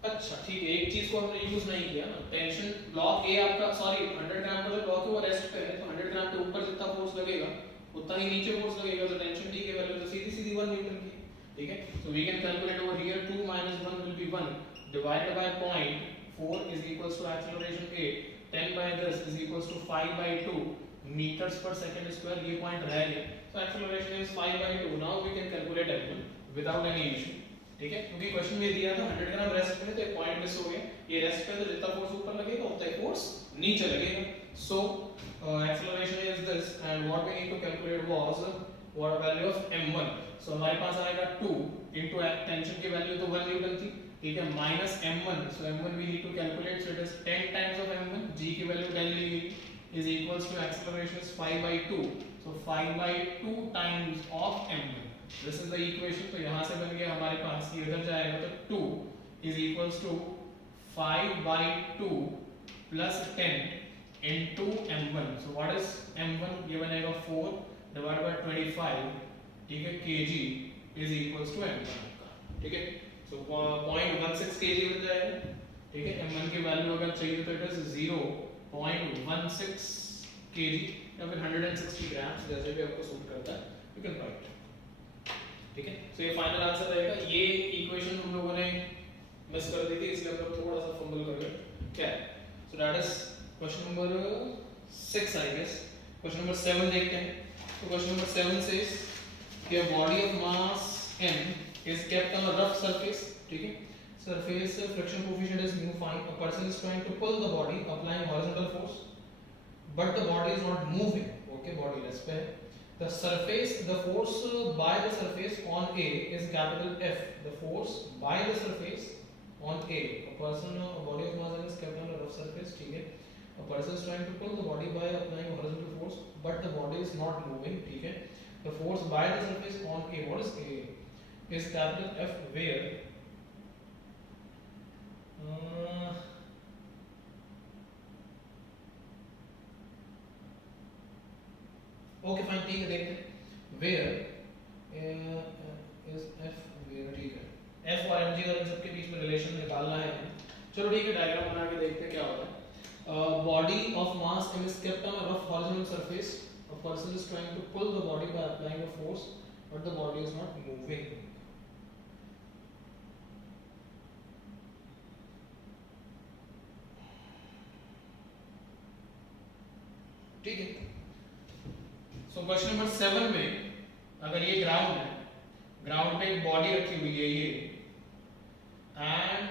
अच्छा ठीक है, एक चीज को हमने यूज नहीं किया ना, टेंशन ब्लॉक ए आपका, सॉरी 100 ग्राम का जो ब्लॉक है वो रेस्ट पे है, तो 100 ग्राम के ऊपर जितना फोर्स लगेगा उतना ही नीचे फोर्स लगेगा, तो टेंशन टी की वैल्यू तो सीधी सीधी 1 न्यूटन की, ठीक है। So we can calculate over here 2 minus 1 will be 1 divided by 0.4 is equals to acceleration a, 10 by this is equals to 5 by 2 meters per second square, ये point रह गया, so acceleration is 5 by 2, now we can calculate m1 without any issue, ठीक है, क्योंकि question में दिया था 100 ग्राम rest पे, तो एक पॉइंट मिस हो गया, ये रेस्ट पे तो जितना फोर्स ऊपर लगेगा उतना ही फोर्स नीचे लगेगा, so acceleration is this and what we need to calculate was what value of m1, so हमारे पास आएगा 2 इनटू टेंशन की वैल्यू तो 1 न्यूटन थी, ठीक है, minus m1, so m1 we need to calculate, so it is 10 times of m1, g की value 10 ली गई, is equals to acceleration is 5 by 2, so 5 by 2 times of m1, this is the equation, तो यहां से बन गया हमारे पास, ये इधर जाएगा तो 2 is equals to 5 by 2 plus 10 into m1, so what is m1, ये बनेगा 4 divided by 25, ठीक है, kg is equals to m1 का, ठीक है, so 0.16 kg बन जाएगा, ठीक है, m1 की वैल्यू अगर चाहिए तो इट इज 0.16 kg या फिर 160 ग्राम, जैसे भी आपको सूट करता है, यू कैन राइट। ठीक है, सो ये फाइनल आंसर रहेगा। ये इक्वेशन हम लोगों ने मिस कर दी थी, इसलिए हम लोग थोड़ा सा फंबल कर गए। क्या है? So that is question number 6 I guess. Question number 7 देखते हैं। तो क्वेश्चन नंबर 7 सेज कि a body of mass m is kept on a rough surface, ठीक है, surface friction coefficient is mu, find a person is trying to pull the body applying horizontal force but the body is not moving, okay, body rest पे है। The surface, the force by the surface on A is capital F, the force by the surface on A, a person, a body of mass m is kept on a rough surface, ठीक है, a person is trying to pull the body by applying horizontal force but the body is not moving, ठीक है, the force by the surface on A, what is A, is capital F where okay fine, ठीक है, देखते हैं where is F where, ठीक है, F और mg का इन सबके बीच में रिलेशन निकालना है। चलो ठीक है, डायग्राम बना के देखते हैं क्या होता है। Body of mass m is kept on a rough horizontal surface, a person is trying to pull the body by applying a force but the body is not moving। ठीक है, सो क्वेश्चन नंबर 7 में अगर ये ground है, ground पे एक body रखी हुई है ये, एंड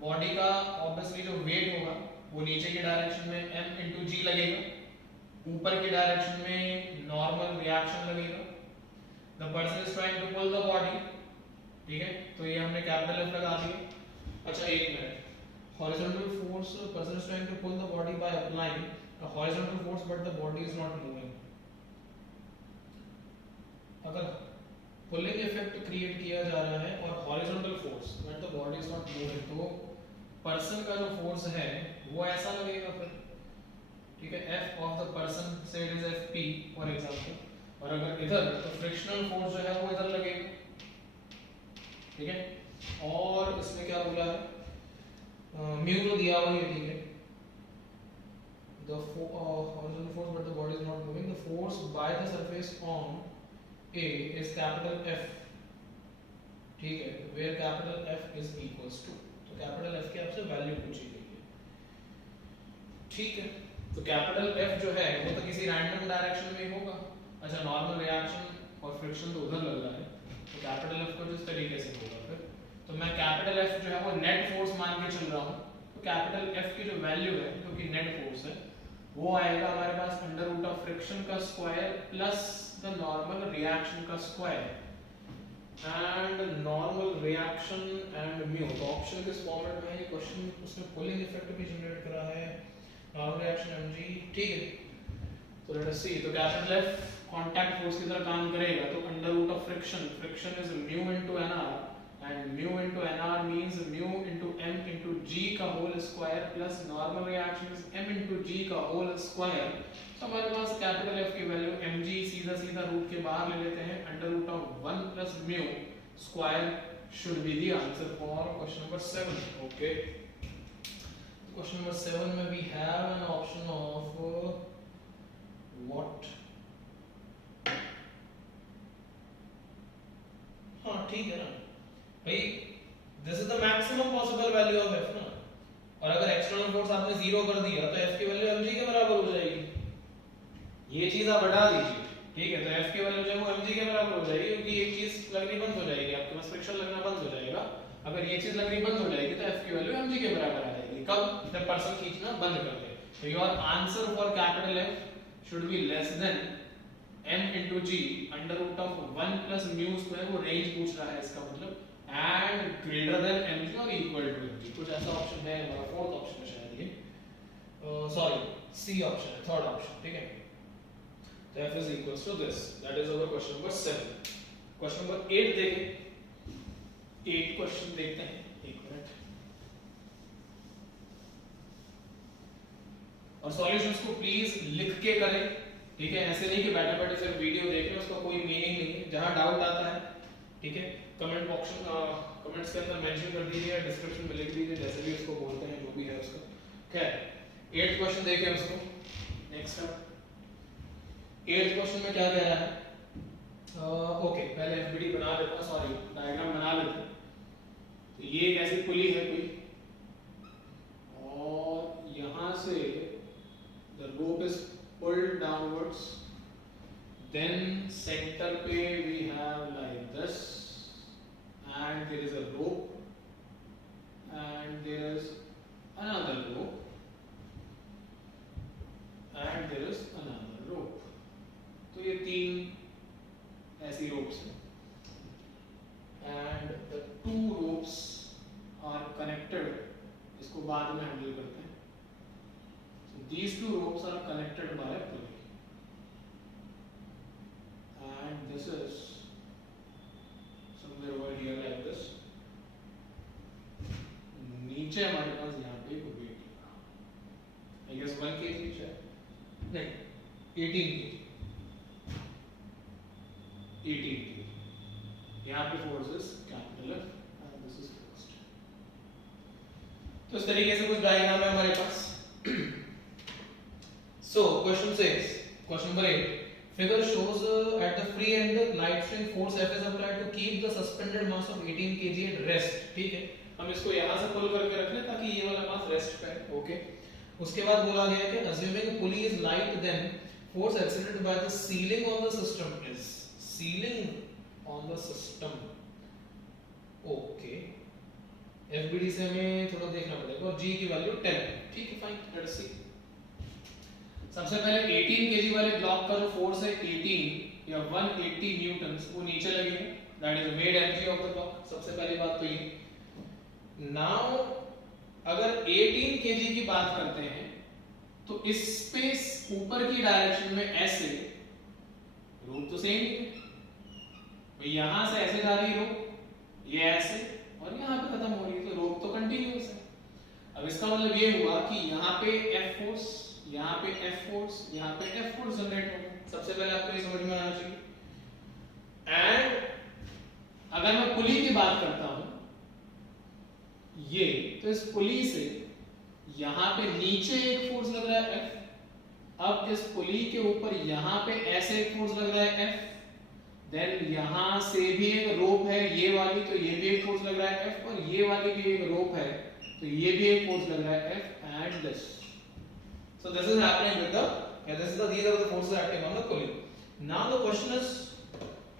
बॉडी का ऑब्वियसली जो वेट होगा वो नीचे के डायरेक्शन में m इंटू जी लगेगा, ऊपर के डायरेक्शन में नॉर्मल रिएक्शन लगेगा। The person is trying to pull the body, ठीक है, तो ये हमने कैपिटल F लगा दिया। अच्छा एक मिनट, horizontal force, person is trying to pull the body by applying a horizontal force but the body is not moving। अगर पुलिंग इफेक्ट क्रिएट किया जा रहा है और horizontal force but the body is not moving, तो person का जो force है वो ऐसा लगेगा फिर, ठीक है, F ऑफ द पर्सन से it is Fp for example, और अगर इधर तो फ्रिक्शनल फोर्स जो है वो इधर लगेगा, ठीक है, और इसमें क्या बोला है, म्यू तो दिया हुआ है, ठीक है, the horizontal force but the body is not moving, the force by the surface on A is capital F, ठीक है, where capital F is equals to, तो capital F की आपसे वैल्यू पूछी गई है, ठीक है, तो capital F जो है वो तो किसी रैंडम डायरेक्शन में होगा। अच्छा नॉर्मल रिएक्शन और फ्रिक्शन तो उधर लग रहा है, तो capital F को जिस तरीके से होगा फिर, तो मैं capital F जो है वो नेट फोर्स मान के चल रहा हूँ, तो capital F की जो वैल्यू है जो कि नेट फोर्स है वो आएगा हमारे पास अंडर रूट ऑफ फ्रिक्शन का square plus the normal reaction का square, and normal reaction and mu, तो ऑप्शन किस फॉर्मेट में है ये क्वेश्चन, उसने पुलिंग इफेक्ट भी जनरेट करा है, नॉर्मल रिएक्शन mg, ठीक है, तो लेट अस सी, तो कैपिटल F कांटेक्ट फोर्स की तरह काम करेगा, तो under root of friction, friction is mu into nr and mu into nr means mu into m into g का whole square plus normal reaction is m into g का whole square. तो हमारे पास कैपिटल F की value mg सीधा सीधा root के बाहर ले लेते हैं, under root of 1 plus mu square should be the answer for question number 7। Okay, question number 7 में we have an option of what, हाँ ठीक है ना भाई, this is the maximum possible value of F ना, और अगर एक्सटर्नल फोर्स आपने जीरो कर दिया तो F की वैल्यू mg के बराबर हो जाएगी। ये चीज आप हटा दीजिए, ठीक है, तो F की वैल्यू जो है वो mg के बराबर हो जाएगी, क्योंकि एक चीज लगनी बंद हो जाएगी, आपके पास फ्रिक्शन लगना बंद हो जाएगा। अगर ये चीज लगनी बंद हो जाएगी तो F की वैल्यू mg के बराबर आ जाएगी, कब, जब पर्सन खींचना बंद कर दे। तो your answer for capital F should be less than m into g under root of 1 plus mu square, वो रेंज पूछ रहा है इसका मतलब, एंड ग्रेटर देन mg और इक्वल टू mg, कुछ ऐसा ऑप्शन है हमारा, फोर्थ ऑप्शन है शायद ये, सॉरी सी ऑप्शन है, थर्ड ऑप्शन, ठीक है, तो f is equals to this, that is our question number 7। Question number 8 देखें, 8 क्वेश्चन देखते हैं, एक मिनट, और सॉल्यूशंस को प्लीज लिख के करें, ठीक है, ऐसे नहीं कि बैठे बैठे सिर्फ वीडियो देख रहे हैं, उसका कोई मीनिंग नहीं है, जहां डाउट आता है, ठीक है, कमेंट ऑप्शन कमेंट्स के अंदर मेंशन कर दीजिए, डिस्क्रिप्शन में लिख दीजिए, जैसे भी उसको बोलते हैं जो भी है उसका। खैर 8th क्वेश्चन देखें उसको, नेक्स्ट 8th क्वेश्चन में क्या कह रहा है, ओके पहले एफबीडी बना लेता हूँ, सॉरी डायग्राम बना लेते हैं। तो ये एक ऐसी पुली है कोई, और यहाँ से the rope is pulled downwards, then centre पे we have like this and there is a rope and there is another rope and there is another rope. तो ये तीन ऐसी रोप्स हैं and the two ropes are connected, इसको बाद में handle करते हैं। so these two ropes are connected by a pulley and this is somewhere over here like this। नीचे हमारे पास यहाँ पे एक वेट लगा, I guess 1 kg शायद नहीं 18 kg, 18 kg। यहाँ पे force is capital F and this is forced। तो इस तरीके से कुछ डायग्राम है हमारे पास। So question says, question number 8, figure shows at the free end light string force F is applied to keep the suspended mass of 18 kg at rest। ठीक है, हम इसको यहाँ से पुल करके रख लें ताकि ये वाला मास रेस्ट पे है। ओके, उसके बाद बोला गया है कि assuming pulley is light then force exerted by the ceiling on the system is, ceiling on the system। Okay, FBD से हमें थोड़ा देखना पड़ेगा और G की वैल्यू 10 है। ठीक है फाइन, लेट्स सी। सबसे पहले 18 kg वाले ब्लॉक का जो फोर्स है 18 या 180 न्यूटन वो नीचे लगेंगे, that is the weight energy of the block. सबसे पहली बात तो ये। नाउ अगर 18 kg की बात करते हैं तो इस स्पेस ऊपर की डायरेक्शन में ऐसे रूप तो सेम ही है, यहां से ऐसे जा रही रोप, ये ऐसे और यहां पे खत्म हो रही है, तो रोप तो कंटिन्यूअस है। अब इसका मतलब ये हुआ कि यहाँ पे F फोर्स, यहाँ पे F फोर्स, यहाँ पे F फोर्स जनरेट होगा। सबसे पहले आपको ये समझ में आना चाहिए। एंड अगर मैं पुली की बात करता हूं ये, तो इस पुली से यहाँ पे नीचे एक फोर्स लग रहा है F, अब इस पुली के ऊपर यहाँ पे ऐसे एक फोर्स लग रहा है F, देन यहाँ से भी एक रोप है ये वाली, तो ये भी एक फोर्स लग रहा है F, और ये वाली भी एक रोप है तो ये भी एक फोर्स लग रहा है F and this। So this is happening with the, these are the forces acting on the pulley। Now the question is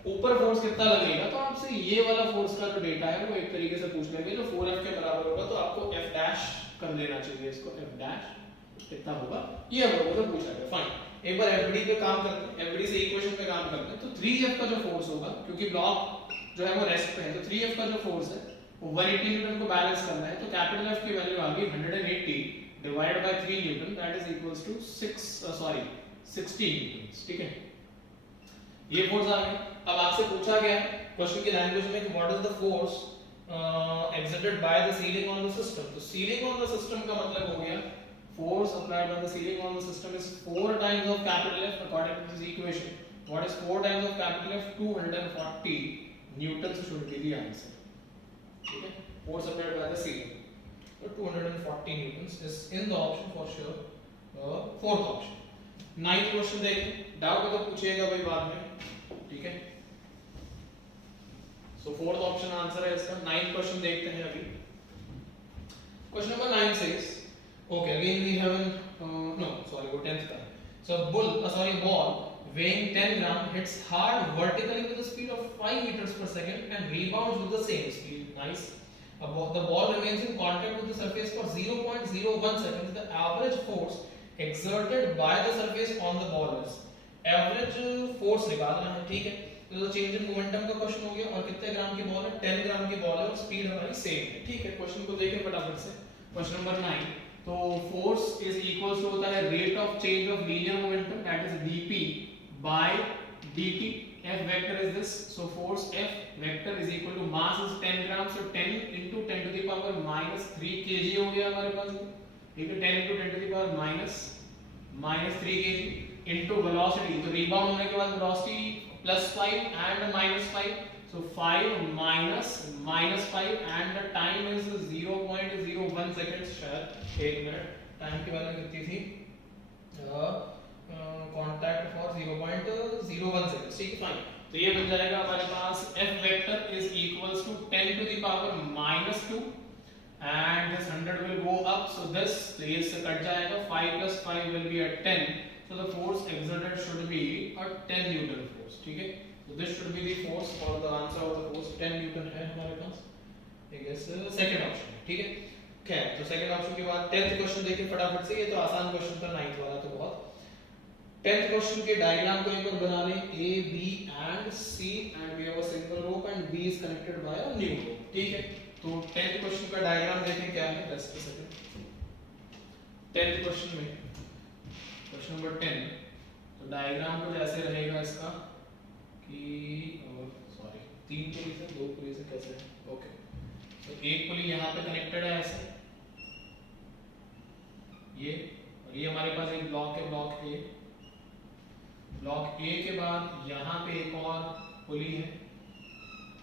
ऊपर फोर्स कितना लगेगा, तो आपसे ये वाला फोर्स का जो डेटा है वो एक तरीके से पूछ लेंगे जो 4F के बराबर होगा, तो आपको F डैश कर देना चाहिए, इसको F डैश कितना होगा ये हम लोगों से पूछा गया। फाइन, एक बार FBD पे काम करते हैं, FBD से इक्वेशन पे काम करते हैं। तो 3F का जो फोर्स होगा, क्योंकि ब्लॉक जो है वो रेस्ट पे है, तो 3F का जो फोर्स है वो 180 न्यूटन को बैलेंस करना है, तो कैपिटल F की वैल्यू आ गई 180 divided by 3 newton, that is equals to 16 newton. ठीक है, ये फोर्स आ गया। अब आपसे पूछा गया है क्वेश्चन की लैंग्वेज में कि what is the force exerted by the ceiling on the system। तो ceiling on the system का मतलब हो गया force applied by the ceiling on the system is 4 times of capital F according to this equation। What is 4 times of capital F? 240 newtons should be the answer। ठीक है, force applied by the ceiling, so 240 newtons is in the option for sure, fourth option। Ninth question देखें, doubt तो पूछिएगा भाई बाद में। ठीक है, सो फोर्थ ऑप्शन आंसर है इसका। नाइन्थ क्वेश्चन देखते हैं अभी। Question number 9 says, okay again we have no sorry वो 10th का। so ball weighing 10 gram hits hard vertically with a speed of 5 meters per second and rebounds with the same speed। nice। the ball remains in contact with the surface for 0.01 seconds। the average force exerted by the surface on the ball is, average force निकालना है। ठीक है, तो change in momentum का question हो गया, और कितने ग्राम की बॉल है, 10 ग्राम की बॉल है और स्पीड हमारी सेम है। ठीक है, क्वेश्चन को देखें फटाफट से। क्वेश्चन नंबर 9, तो फोर्स इज इक्वल्स टू होता है rate of change of linear momentum, that is dp by dt। F vector is this, so force F vector is equal to mass is 10 grams, so 10 into 10 to the power minus 3 kg हो गया हमारे पास। ठीक है, 10 into 10 to the power minus 3 kg into velocity, तो rebound होने के बाद velocity +5 and -5, so 5 minus 5 and the time is 0.01 seconds। शायद 1 मिनट, टाइम की वैल्यू कितनी थी, कांटेक्ट फॉर 0.01 सेकंड। ठीक है फाइन। तो ये बन जाएगा हमारे पास f vector is equals to 10 to the power -2 and this 100 will go up, so this, तो ये इससे कट जाएगा, 5 plus 5 will be at 10, so the force exerted should be a 10 Newton force, ठीक है, so this should be the force or the answer of the force 10 Newton है हमारे पास, I guess second option, ठीक है, खैर, तो second option के बाद 10th क्वेश्चन देखिए फटाफट से, ये तो आसान क्वेश्चन था, 9th वाला तो बहुत, 10th क्वेश्चन के डायग्राम को एक बार बना लें, A, B and C and we have a single rope and B is connected by a new rope, ठीक है, तो 10th क्वेश्चन का डायग्राम देखें क्या है, just a second. 10th question में क्वेश्चन नंबर 10, तो डायग्राम कुछ ऐसे रहेगा इसका कि सॉरी 3 पुली से 2 पुली से कैसे है, ओके, तो एक पुली यहाँ पे कनेक्टेड है ऐसे, ये और ये हमारे पास एक ब्लॉक है, ब्लॉक ए के बाद यहाँ पे एक और पुली है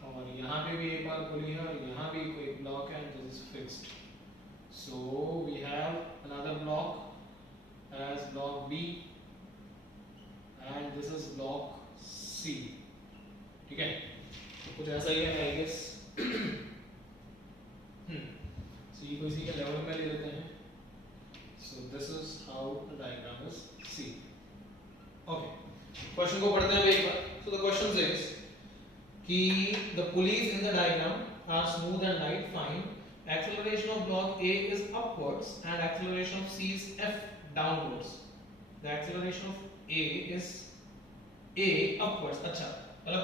और यहाँ पे भी एक और पुली है और यहाँ भी कोई ब्लॉक है, this is fixed, so we have another block as block B and this is block C, ठीक है, तो कुछ ऐसा ही है आई गेस, सी को सी के लेवल में ले लेते हैं, so this is how the diagram is C, okay, question को पढ़ते हैं एक बार, सो द क्वेश्चन इज कि the pulleys in the diagram are smooth and light, fine, acceleration of block A is upwards and acceleration of C is F downwards, the acceleration of A is A upwards, अच्छा, मतलब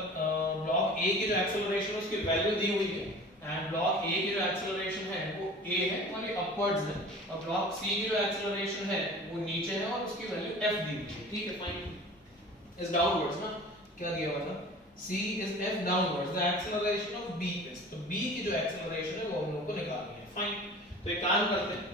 block A की जो acceleration है उसकी value दी हुई है and block A की जो acceleration है वो A है और ये upwards है और ब्लॉक C की जो acceleration है वो नीचे है और उसकी वैल्यू F दी हुई है, ठीक है, फाइन, is downwards ना, क्या दिया हुआ था, C is F downwards, the acceleration of B is, तो B की जो acceleration है वो हम लोगों को निकालनी है, फाइन, तो एक काम करते हैं,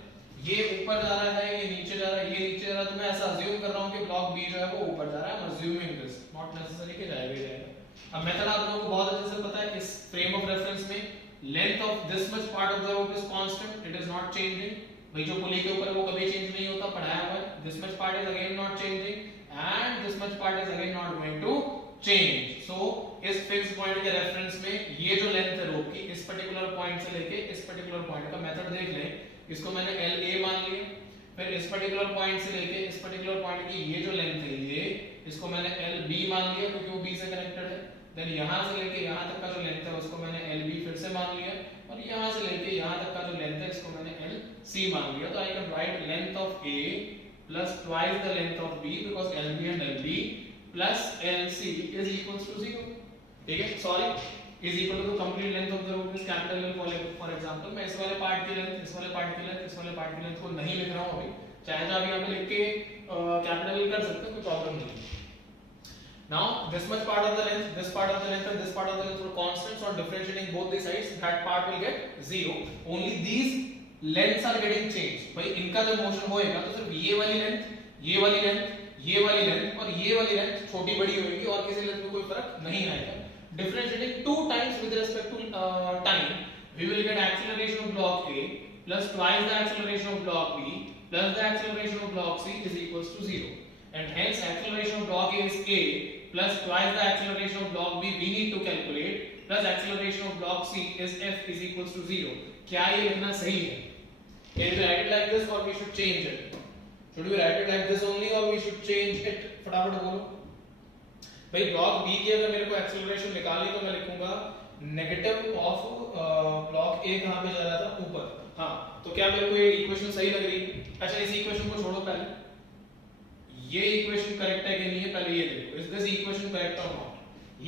ये ऊपर जा रहा है, ये नीचे जा रहा है, ये नीचे जा रहा है, तो मैं ऐसा अज्यूम कर रहा हूँ कि ब्लॉक B जो है वो ऊपर जा रहा है, I'm assuming this, not necessary कि जाएगा ही जाएगा, अब मेथड आप लोगों को बहुत अच्छे से पता है, इस फ्रेम ऑफ रेफरेंस में length of this much part of the rope is constant, it is not changing, भाई जो पुली के ऊपर वो कभी चेंज नहीं होता, पढ़ाया हुआ है, this much part is again not changing and this much part is again not going to change, so इस फिक्स पॉइंट के रेफरेंस में ये जो लेंथ है रोप की इस पर्टिकुलर पॉइंट से लेके इस पर्टिकुलर पॉइंट का मेथड देख लें, इसको मैंने एल ए मान लिया, फिर इस पर्टिकुलर पॉइंट से लेके इस पर्टिकुलर पॉइंट की ये जो लेंथ है ये इसको मैंने एल बी मान लिया क्योंकि वो बी से कनेक्टेड है, देन यहाँ से लेके यहाँ तक का जो लेंथ है उसको मैंने एल बी फिर से मान लिया और यहाँ से लेके यहाँ तक का जो लेंथ है इसको मैंने एल सी मान लिया, तो I can write length of A plus twice the length of B because L B and L B plus L C is equals to 0, ठीक है, sorry is equal to complete length of the rope is capital L, for example मैं इस वाले part की length, इस वाले part की length, इस वाले पार्ट की लेंथ को नहीं लिख रहा हूं अभी, चाहे तो आप यहां पे लिख के कैपिटल एल कर सकते हो, कोई प्रॉब्लम नहीं है। Now this much part of the length, this part of the length and this part of the length are constants on differentiating both the sides, that part will get 0, only these lengths are getting change, भाई इनका जब motion होएगा तो सिर्फ ये वाली length, ये वाली लेंथ, ये वाली लेंथ और ये वाली लेंथ छोटी बड़ी होगी और किसी लेंथ में कोई फर्क नहीं आएगा, differentiating 2 times with respect to time, we will get acceleration of block A plus twice the acceleration of block B plus the acceleration of block C is equals to 0, and hence acceleration of block A is A plus twice the acceleration of block B we need to calculate plus acceleration of block C is F is equals to 0, क्या ये लिखना सही है? Can we write it like this or we should change it? Should we write it like this only or we should change it? फटाफट बोलो भाई, block B की अगर मेरे को एक्सेलरेशन निकालनी तो मैं लिखूंगा नेगेटिव ऑफ ब्लॉक ए कहां पे जा रहा था, ऊपर, हाँ, तो क्या मेरे को ये इक्वेशन सही लग रही है? अच्छा इस इक्वेशन को छोड़ो, पहले ये इक्वेशन करेक्ट है कि नहीं है पहले ये देखो, इज दिस इक्वेशन करेक्ट और नॉट,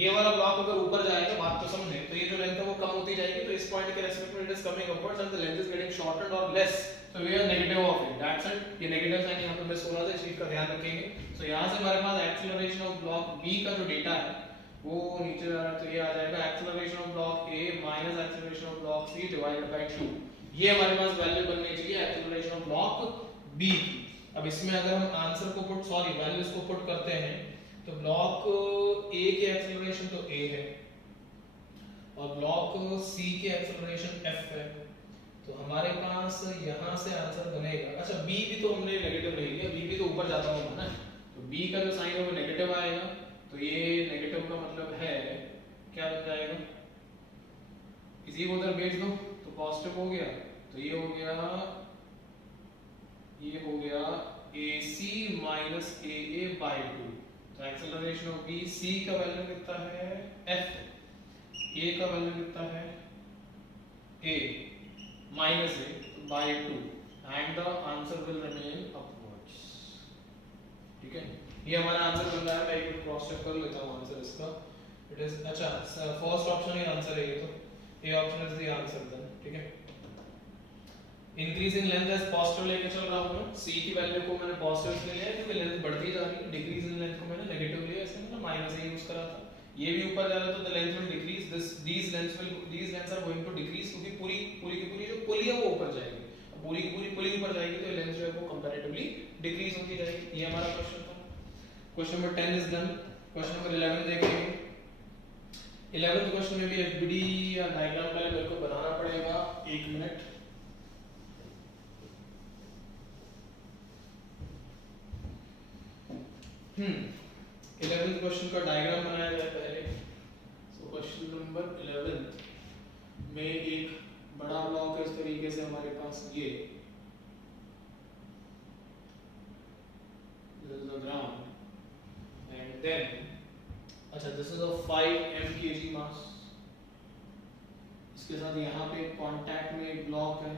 ये वाला ब्लॉक अगर ऊपर जाएगा बात तो समझे, तो ये जो लेंथ है वो कम होती जाएगी, तो इस पॉइंट के रेस्पेक्ट में it is coming upwards and the length is getting shortened और less, so we are negative of it, that's it, ये नेगेटिव साइन यहाँ पे मिस हो रहा था, इस चीज का ध्यान रखेंगे, so यहाँ से हमारे पास एक्सेलरेशन ऑफ ब्लॉक बी का जो डेटा है वो नीचे जा रहा है, तो ये आ जाएगा acceleration of block A minus acceleration of block C divided by 2, ये हमारे पास वैल्यू बननी चाहिए एक्सेलरेशन ऑफ ब्लॉक बी की। अब इसमें अगर हम आंसर को पुट सॉरी वैल्यूज को पुट करते हैं तो ब्लॉक ए के एक्सेलरेशन तो ए है और ब्लॉक सी के एक्सेलरेशन एफ है, तो हमारे पास यहाँ से आंसर बनेगा, अच्छा बी भी तो हमने नेगेटिव नहीं लिया, बी भी तो ऊपर जाता होगा ना, तो बी का जो साइन है वो नेगेटिव आएगा, तो ये नेगेटिव का मतलब है क्या बन जाएगा, इसी को उधर भेज दो तो पॉजिटिव हो गया, तो ये हो गया AC माइनस AA बाय 2। तो एक्सेलरेशन ऑफ B, C का वैल्यू कितना है F, A का वैल्यू कितना है A minus A by 2 and the answer will remain upwards. ठीक है, ये हमारा आंसर बन रहा है। मैं एक क्रॉस चेक कर लेता हूँ आंसर इसका। इट इज अच्छा फर्स्ट ऑप्शन ही आंसर है ये, तो A option is the answer then. ठीक है, increase in length as positive लेके चल रहा हूं मैं, सी की वैल्यू को मैंने पॉजिटिव ले लिया है क्योंकि लेंथ बढ़ती जा रही है। डिक्रीज इन लेंथ को मैंने नेगेटिव लिया, इसलिए मैंने माइनस ए यूज करा था। ये भी ऊपर जा रहा है तो the length will decrease, these lengths are going to decrease क्योंकि पूरी की पूरी जो पुली है वो ऊपर जाएगी, पूरी की पूरी पुली ऊपर जाएगी तो लेंथ जो है वो कंपैरेटिवली डिक्रीज होती जाएगी। ये हमारा क्वेश्चन था। Question number 10 is done. Question number 11 देखेंगे। 11th क्वेश्चन में भी एफबीडी या डायग्राम पहले मेरे को बनाना पड़ेगा, 1 मिनट। हम्म 11th क्वेश्चन का डायग्राम बनाया जाए पहले। सो क्वेश्चन नंबर 11 में एक बड़ा ब्लॉक है इस तरीके से हमारे पास, ये this is the ground and then अच्छा this is a 5 mkg mass, इसके साथ यहाँ पे कांटेक्ट में एक ब्लॉक है,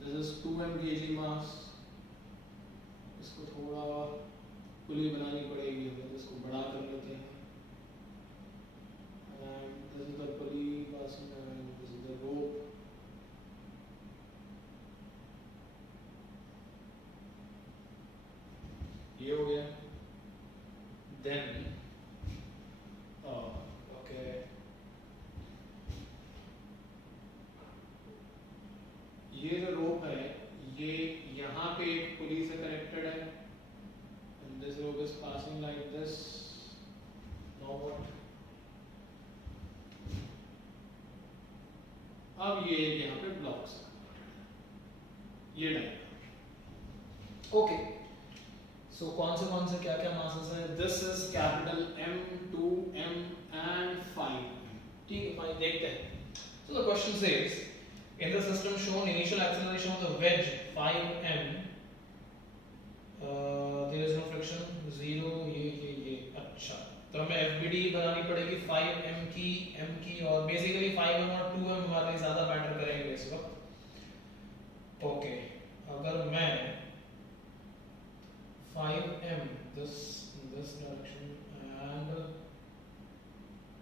this is 2 mkg mass। इसको थोड़ा पुली बनानी पड़ेगी हमें, तो इसको बड़ा कर लेते हैं। and this is the pulley passing and this is the rope। ये हो गया। then okay ये जो रोप है ये यहाँ पे एक पुली से कनेक्टेड है and this rope is passing like this। now what, अब ये यहाँ पे ब्लॉक्स, ये डायग्राम। ओके, सो कौन से क्या क्या मासेस है। This is capital M, 2M and 5M। ठीक है, फाइन, देखते हैं। सो the question says in the system shown initial acceleration of the wedge 5m, there is no friction, 0, ये अच्छा, तो हमें FBD बनानी पड़ेगी 5m की और बेसिकली 5m और 2m हमारे लिए ज्यादा मैटर करेंगे इस वक्त। ओके, अगर मैं 5m this direction and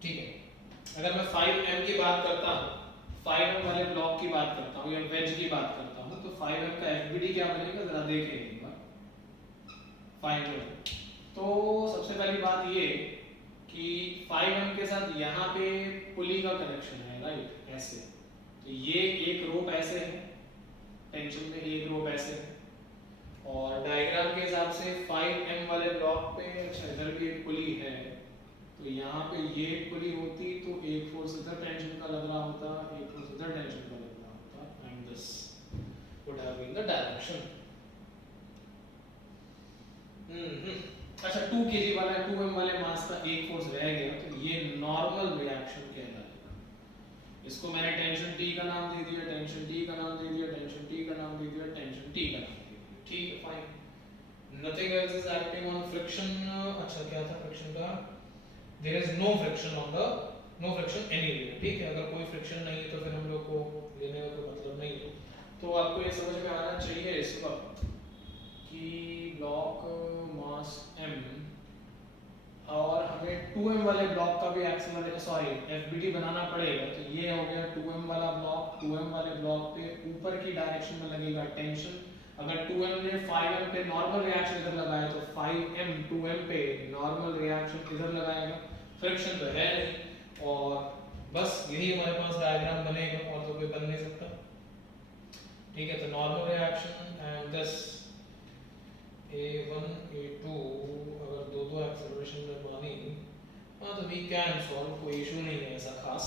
ठीक है, अगर मैं 5m की बात करता हूँ, 5m वाले ब्लॉक की बात करता हूँ या वेज की बात करता हूँ, तो 5m का FBD क्या बनेगा जरा देखें एक बार। फाइंड करो। तो सबसे पहली बात ये कि 5m के साथ यहाँ पे पुली का कनेक्शन है, राइट, ऐसे। तो ये एक रोप ऐसे है, टेंशन में एक रोप ऐसे है, और डायग्राम के हिसाब से 5m वाले ब्लॉक पे अच्छा इधर भी एक पुली है, तो यहाँ पे ये पुली होती तो एक फोर्स इधर टेंशन का लग रहा होता, एक फोर्स इधर टेंशन का लग रहा होता, and this would have been the direction. अच्छा 2 kg वाला 2m वाले मास का एक फोर्स रह गया, तो ये नॉर्मल रिएक्शन कहलाएगा। इसको मैंने टेंशन T का नाम दे दिया, टेंशन T का नाम दे दिया, टेंशन T का नाम दे दिया, टेंशन T का नाम दे दिया। ठीक है, fine. Nothing else is acting on friction. अच्छा क्या था फ्रिक्शन का, there is no friction anywhere। ठीक है, अगर कोई फ्रिक्शन नहीं है तो फिर हम लोग को लेने का कोई मतलब नहीं है। तो आपको ये समझ में आना चाहिए इस वक्त कि ब्लॉक मास m और हमें 2m वाले ब्लॉक का भी FBD बनाना पड़ेगा। तो ये हो गया 2m वाला ब्लॉक, 2m वाले ब्लॉक पे ऊपर की डायरेक्शन में लगेगा टेंशन। अगर 2m ने 5m पे नॉर्मल रिएक्शन इधर लगाया तो 5m 2m पे नॉर्मल रिएक्शन इधर लगाएगा, फ्रिक्शन तो है नहीं, और बस यही हमारे पास डायग्राम बनेगा और तो कोई बन नहीं सकता। ठीक है, तो normal reaction and this A1 A2 अगर दो एक्सेलरेशन में मानी, हाँ तो वी कैन सॉल्व, कोई इशू नहीं है ऐसा खास।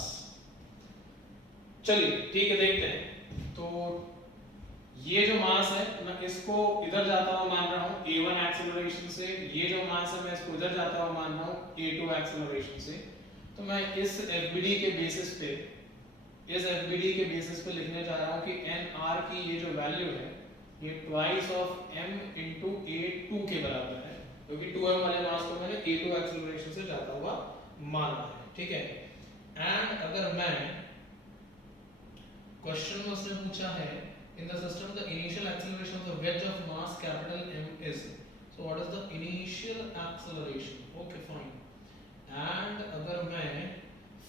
चलिए ठीक है, देखते हैं। तो ये जो मास है मैं इसको इधर जाता हुआ मान रहा हूँ a1 एक्सेलरेशन से, ये जो मास है मैं इसको इधर जाता हुआ मान रहा हूँ a2 एक्सेलरेशन से। तो मैं इस FBD के बेसिस पे लिखने जा रहा हूँ कि nr की ये जो वैल्यू है ये twice of m into a2 के बराबर है, क्योंकि 2m वाले मास को मैंने a2 एक्सेलरेशन से जाता हुआ माना है, ठीक है। एंड अगर मैं क्वेश्चन में उसने पूछा है in the system the initial acceleration of the wedge of mass capital M is, so what is the initial acceleration, okay fine। And अगर मैं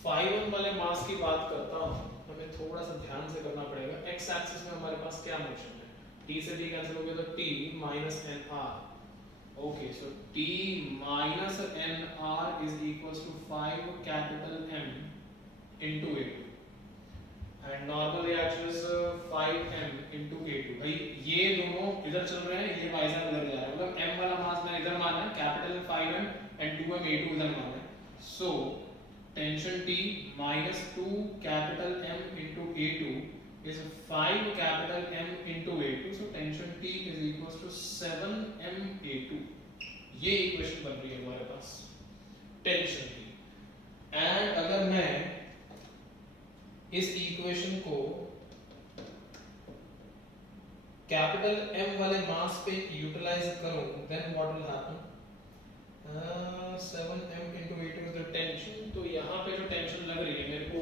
phi1 वाले मास की बात करता हूँ, हमें थोड़ा सा ध्यान से करना पड़ेगा। x एक्सिस में हमारे पास क्या मोशन है, t से t कैंसिल हो गया तो t minus nr, okay so t minus nr is equals to 5 capital M into a2 and normal reaction is 5m into a2। भाई ये दोनों इधर चल रहे हैं, ये वाइजर इधर जा रहा है, मतलब m वाला मास मैंने इधर माना है capital 5m and 2m a2 इधर माना है। So tension T minus 2 capital M into a2 is 5 capital M into a2, so tension T is equals to 7m a2। ये इक्वेशन बन रही है हमारे पास टेंशन T। एंड अगर मैं इस इक्वेशन को कैपिटल M वाले मास पे यूटिलाइज करूं, then what will happen, 7m into a2 is the tension। तो यहाँ पे जो टेंशन लग रही है मेरे को,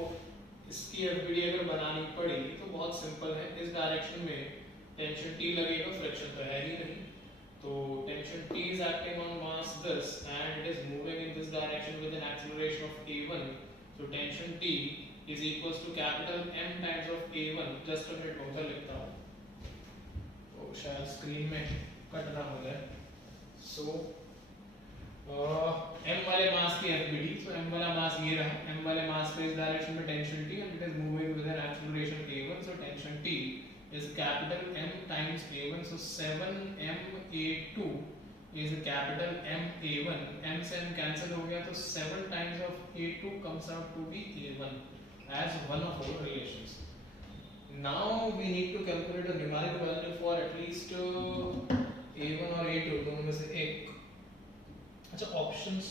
इसकी FBD अगर बनानी पड़ी तो बहुत सिंपल है। इस डायरेक्शन में टेंशन T लगेगा, फ्रिक्शन तो है ही नहीं, तो tension T is acting on mass this and it is moving in this direction with an acceleration of a1, so tension T is equals to capital M times of a1। Just a minute उधर लिखता हूँ तो शायद screen में cut ना हो जाए। सो M वाले मास की FBD, तो M वाला मास ये रहा, M वाले मास पे इस डायरेक्शन में tension T and it is moving with an acceleration a1, so tension T is capital M times a1, so 7m a2 is capital M a1, M से M cancel हो गया तो 7 times of a2 comes out to be a1 as one of our relations। Now we need to calculate a numeric value for at least a1 और a2 दोनों में से एक। अच्छा ऑप्शंस,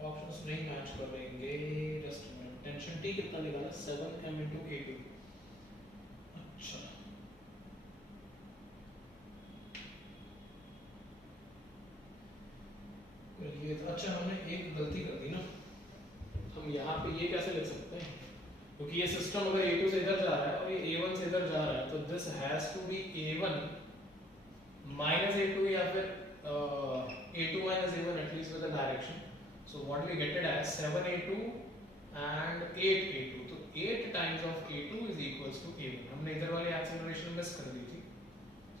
ऑप्शंस नहीं मैच कर रहेंगे, जस्ट मिनट। टेंशन T कितना निकाला, 7m into a2। अच्छा ये तो, अच्छा हमने एक गलती कर दी ना, हम यहाँ पे ये कैसे लिख सकते हैं, क्योंकि ये सिस्टम अगर a2 से इधर जा रहा है और ये a1 से इधर जा रहा है, तो this has to be a1 minus a2 या फिर a2 minus a1 at least with the direction। So what we get it as 7a2 and 8a2, तो 8 times of a2 is equals to a1। हमने इधर वाली acceleration miss कर दी थी,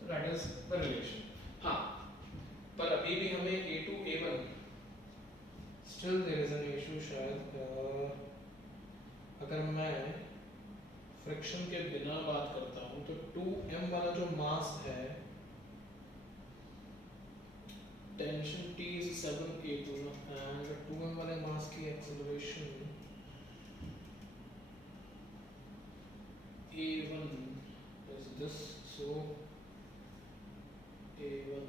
so that is the relation। हाँ, पर अभी भी हमें a2 a1 still there is an issue शायद। अगर मैं फ्रिक्शन के बिना बात करता हूँ तो 2m वाला जो मास है, tension T is 7a2 and 2m वाले मास की acceleration a1 is this, so a1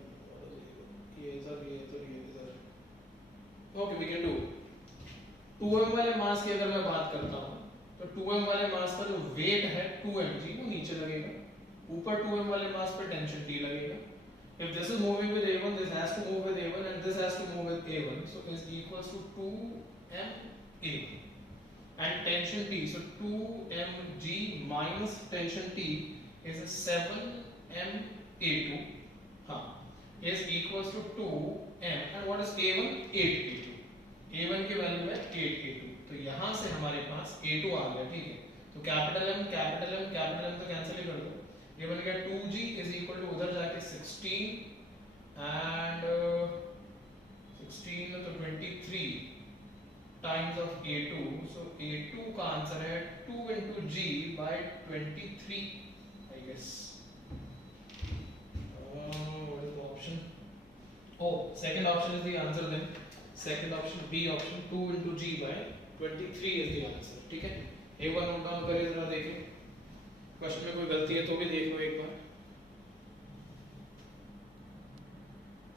ये इधर okay we can do. 2m वाले मास की अगर मैं बात करता हूँ तो 2m वाले मास का जो वेट है 2mg वो नीचे लगेगा, ऊपर 2m वाले मास पर टेंशन T लगेगा। If this is moving with a1, this has to move with a1 and this has to move with a1, so is equals to 2m a1 and tension T, so 2mg minus tension T is 7m a2, हाँ, is equals to 2m and what is a1? 8a2। a1 की value है 8a2, तो यहाँ से हमारे पास a2 आ गया, ठीक है। तो कैपिटल M तो कैंसिल ही कर दो, ये बन गया 2g is equal to उधर जाके 16 and 16 तो 23 times of a2, so a2 का आंसर है 2 into g by 23 I guess। What is the option? Oh, second option is the answer then. Second option, B option, 2 into G by 23 is the answer. ठीक है, एक बार note down करें, जरा देखें question में कोई गलती है तो भी देख लो एक बार.